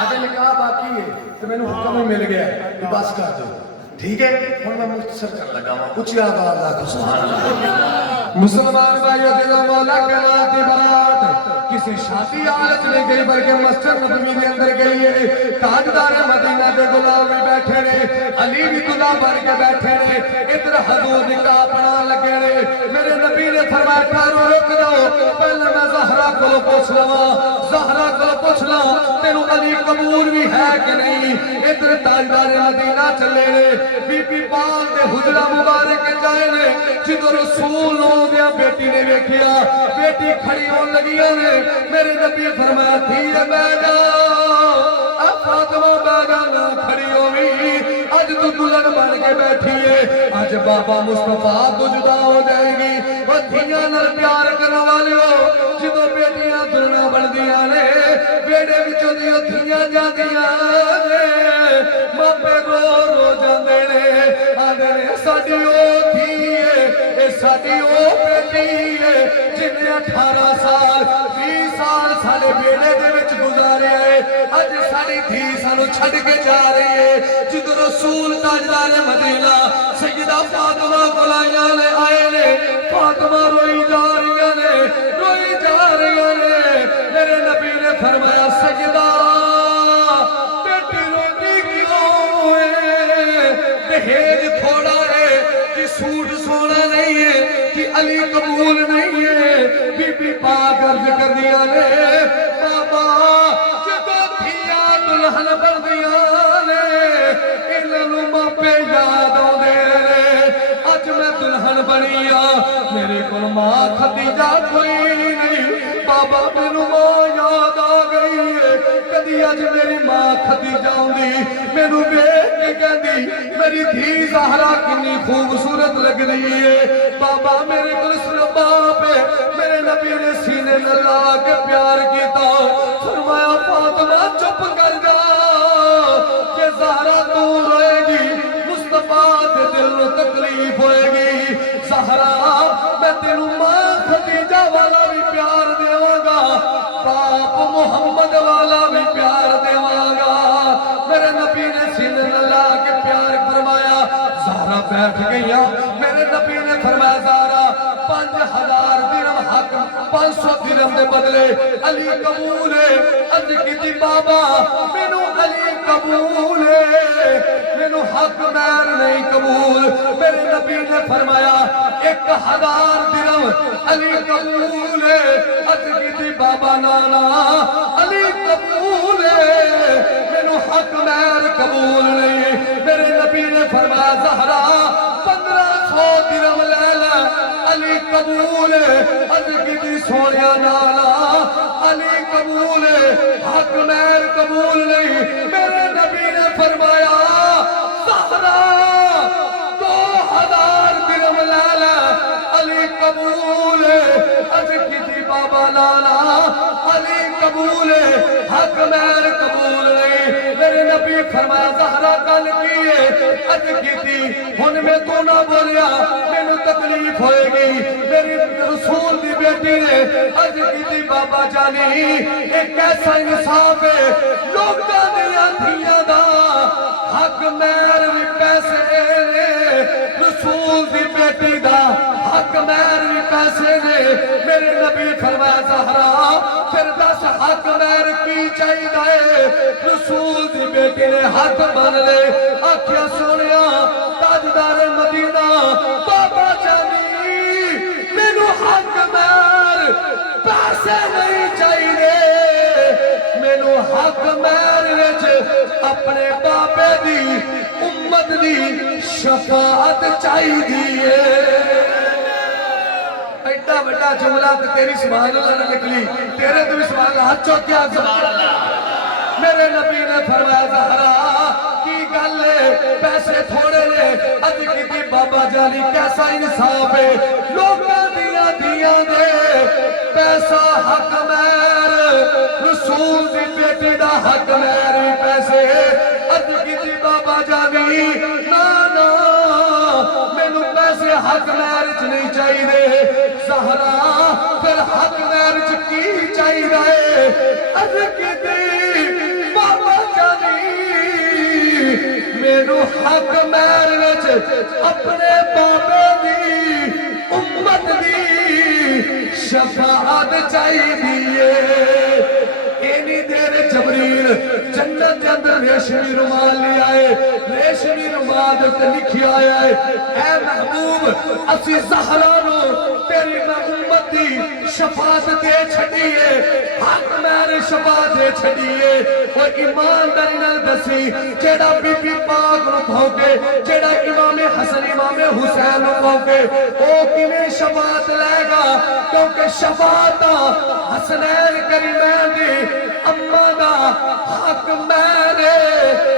آج نکاح باقی ہے تو میں نے حکم ہی مل گیا کہ بس کر دو ٹھیک ہے اور میں مختصر کر لگا ہوں کچھ یاد آخو سبحان اللہ مسلمان بھائیو دلوں مولا کرات برات کسی شادی حالت میں گئی بلکہ مسجد نبوی کے اندر گئی ہے تاجدار مدینہ کے غلام بھی بیٹھے رہے علی بھی دلہا بن کے بیٹھے رہے ادھر حضور نکاح پڑھا لگے رہے میرے نبی نے فرمایا ٹھہرو رک جاؤ پہلے میں زہرا کو پوچھ لواں زہرا کو پوچھ لاں تینوں علی قبول بھی ہے کہ نہیں ادھر تاجدار مدینہ چلے رہے بی بی پاک دے حجرہ مبارک جائے نے جدو رسول نو دیا بیٹی نے ویکھیا بیٹی کھڑی ہون لگیاں نے میرے نبی فرمایا تھی بیگا فاطمہ بیگا نہ کھڑی ہوئی آج تو دلہن بن کے بیٹھی ہے آج بابا مصطفیٰ تو جدا ہو جائے گی وہ دھیاں نر پیار کرنے والے ہو جدو بیٹیاں دلہناں بن دیا نے بیڑے وچوں دیو دھیاں جاندیاں نے ماپے رو رو جاندے نے آندے نے ساڈی او دھی ہے اے ساڈی او بیٹی ہے جن 18 سال 20 سال سارے بیڑے دے وچ گزارے ہے اج ساری دھی سانو چھڈ کے جا رہی ہے جد رسول تاجدار مدینہ سیدہ فاطمہ کولائیاں نے آئے نے فاطمہ روئی جا رہی نے روئی جا رہی نے میرے نبی نے فرمایا سیدہ بیٹی روتی کیوں ہے دہیج تھوڑا ہے کہ سوٹ سونا نہیں ہے کہ علی قبول نہیں ہے بی بی پاک عرض کر دیا نے بابا جدو دھیاں دلہن بن دیا نے انہوں ماپے یاد آ دے اج میں دلہن بنیا میرے کو ماں خدیجہ کوئی نہیں بابا مینوں ماں یاد آ گئی ہے کدی اج میری ماں خدیجہ ہوندی مینوں ویکھ کے کہندی میری دھی زہرا کنی خوبصورت لگ رہی ہے بابا میرے کو صرف باپ ہے میرے نبی نے سینے میں لا کے پیار کیتا فرمایا فاطمہ چپ کر جا کہ زہرا تو روئے گی مصطفیٰ دے دل نو تکلیف ہوئے گی زہرا میں تینوں ماں خدیجہ والا بھی پیار دیواں گا باپ محمد والا بھی پیار دیواں گا میرے نبی نے سینے میں لا کے پیار فرمایا زہرا بیٹھ گئیاں میرے نبی نے فرمایا زہرا 5000 درہم حق 500 درہم دے بدلے علی قبول ہے عرض کیتی بابا مینوں علی قبول ہے مینوں حق مہر نہیں قبول میرے نبی نے فرمایا 1000 درہم علی قبول ہے عرض کیتی بابا نانا علی قبول ہے مینوں حق مہر قبول نہیں میرے نبی نے فرمایا زہرا 1500 درہم لے لے علی قبول ہے عرض کیتی سونیا نانا علی قبول ہے حق مہر قبول نہیں میرے نبی نے فرمایا زہرا 2000 درہم لے لے علی قبول ہے عرض کیتی بابا نانا علی قبول ہے حق مہر قبول نہیں میرے نبی فرمایا زہرا گل کی ہے عرض کیتی ہن میں تو نہ بولیا مینوں تکلیف ہوئے گی میری رسول دی بیٹی نے عرض کیتی بابا جانی ایک ایسا انصاف ہے لوکاں دیاں دھیاں دا حق مہر بھی پیسے نے رسول دی بیٹی دا حق مہر بھی پیسے نے میرے نبی فرمایا زہرا پھر دس حق مہر کی چاہیے رسول دی بیٹی نے ہاتھ بن لے آکھیا سونیا تاجدار مدینہ بابا جانی مینوں حق مہر پیسے نہیں چاہیے مینوں حق مہر وچ اپنے بابے دی امت دی شفاعت چاہیے ایڈا بڑا جملہ تو تیری سبحان اللہ نہ نکلی تیرے تو بھی سبحان اللہ ہاتھ چوکیا سبحان اللہ میرے نبی نے فرمایا زہرا کی گل ہے پیسے تھوڑے نے عرض کیتی بابا جانی کیسا انصاف ہے لوکاں دیاں دھیاں دے پیسہ حق مہر رسول دی بیٹی دا حق مہر بھی پیسے عرض کیتی بابا جانی نا نا مینوں پیسے حق مہر چ نہیں چاہیے زہرا پھر حق مہر چ کی چاہیے عرض کیتی بابا جانی میرو حق مہر وچ اپنے بابے دی امت دی شفاعت چاہیے اینی دیر جبریل جنت کے اندر ریشمی رومال لے آئے ریشمی رومال تے لکھی آیا ہے اے محبوب اسی زہرا نو تیری میں امت دی شفاعت دے چھڑیے حق میرے شفاعت دے چھڑیے وہ ایمانداری نال دسی جیڑا بی بی پاک نو بھونکے جیڑا امام حسن امام حسین نو بھونکے او کیویں شفاعت لے گا کیونکہ شفاعت حسنین کریمین دی اما دا حق میرے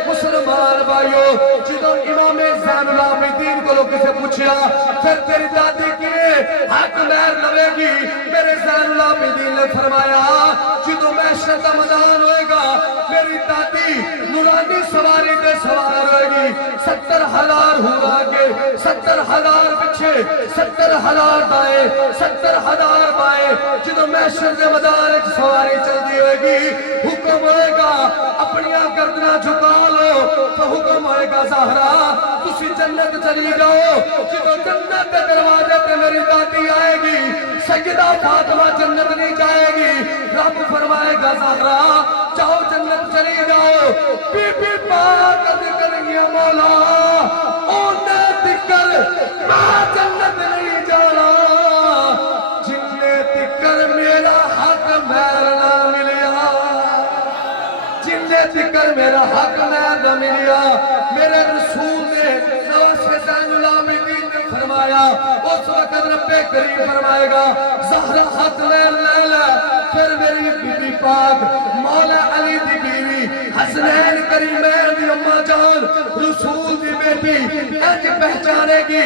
مسلمان بھائیو جدوں امام زین العابدین کو لوگ کسے پوچھیا پھر تیری دادی کے حق مہر لوے گی میرے زین العابدین نے فرمایا جدوں محشر دا میدان ہوئے گا میری دادی نورانی سواری دے سوار ہوئے گی 70,000 ہوا کے 70,000 پچھے 70,000 دائیں 70,000 بائیں جدوں محشر دے میدان ایک سواری چل دی ہوئے گی حکم ہوئے گا اپنیاں گردناں جھکا لو تو حکم ہوئے گا زہرا تسی جنت چلی جاؤ جدوں جنت دے دروازے تے میری دادی آئے گی سیدہ فاطمہ جنت نہیں جائے گی رب فرمائے گا زہرا جاؤ جنت چلی جاؤ بی بی پاک عرض کریں گے مولا اونے تکر میں جنت نہیں جانا جننے تکر میرا حق مہر نہ ملیا جننے تکر میرا حق مہر نہ ملیا میرے رسول نے نواز زین العابدین نے فرمایا اس وقت رب کریم فرمائے گا زہرا حق مہر لے لے پھر میری بی بی پاک مولا علی دی بیوی حسنین کریمین دی اماں جان رسول دی بیٹی انج پہچانے گی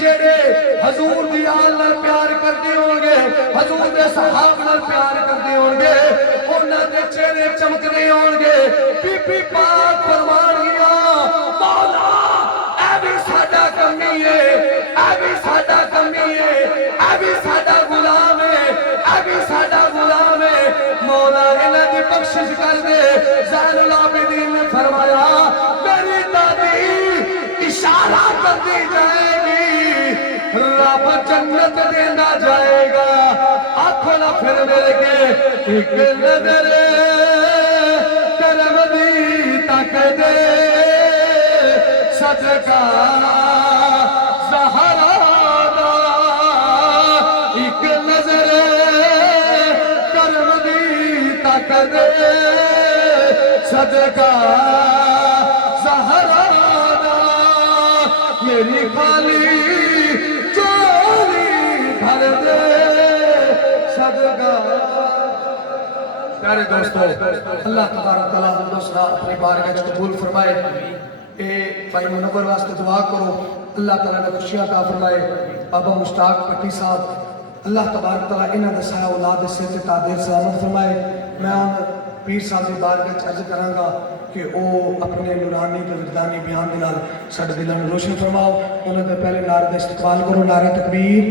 جیڑے حضور دی آل نال پیار کردے ہوں گے حضور دے صحاب نال پیار کردے ہوں گے انہاں دے چہرے چمکدے ہوں گے بی بی پاک فرمان گیا مولا اے بھی ساڈا کمی ہے اے بھی ساڈا کمی ہے اے بھی ساڈا غلام ہے اے بھی ساڈا غلام ہے مولا انہاں دی بخشش کر دے زین العابدین نے فرمایا میری دادی اشارہ کر دی جائے گی رب جنت دینا جائے گا آنکھوں نہ پھر میرے کے ایک نظر کرم دی تک دے صدقہ زہرا دا ایک نظر کرم دی تک دے صدقہ زہرا دا میری خالی چوری بھر دے صدقہ پیارے دوستو اللہ تبارک تعالیٰ دوسرا اپنی بارگاہ وچ قبول فرمائے اے بھائی منور واسطے دعا کرو اللہ تعالیٰ نے خوشیاں عطا فرمائے بابا مشتاق پٹی صاحب اللہ تبارک تعالیٰ انہاں دا سایہ اولاد دے سر تے تعدیر سلامت فرمائے میں پیر صاحب دی بارگاہ وچ عرض کراں گا کہ او اپنے نورانی تے وجدانی بیان دے نال ساڈے دلاں نوں روشن فرماؤ انہاں دے پہلے نعرے دا استقبال کرو نعرہ تکبیر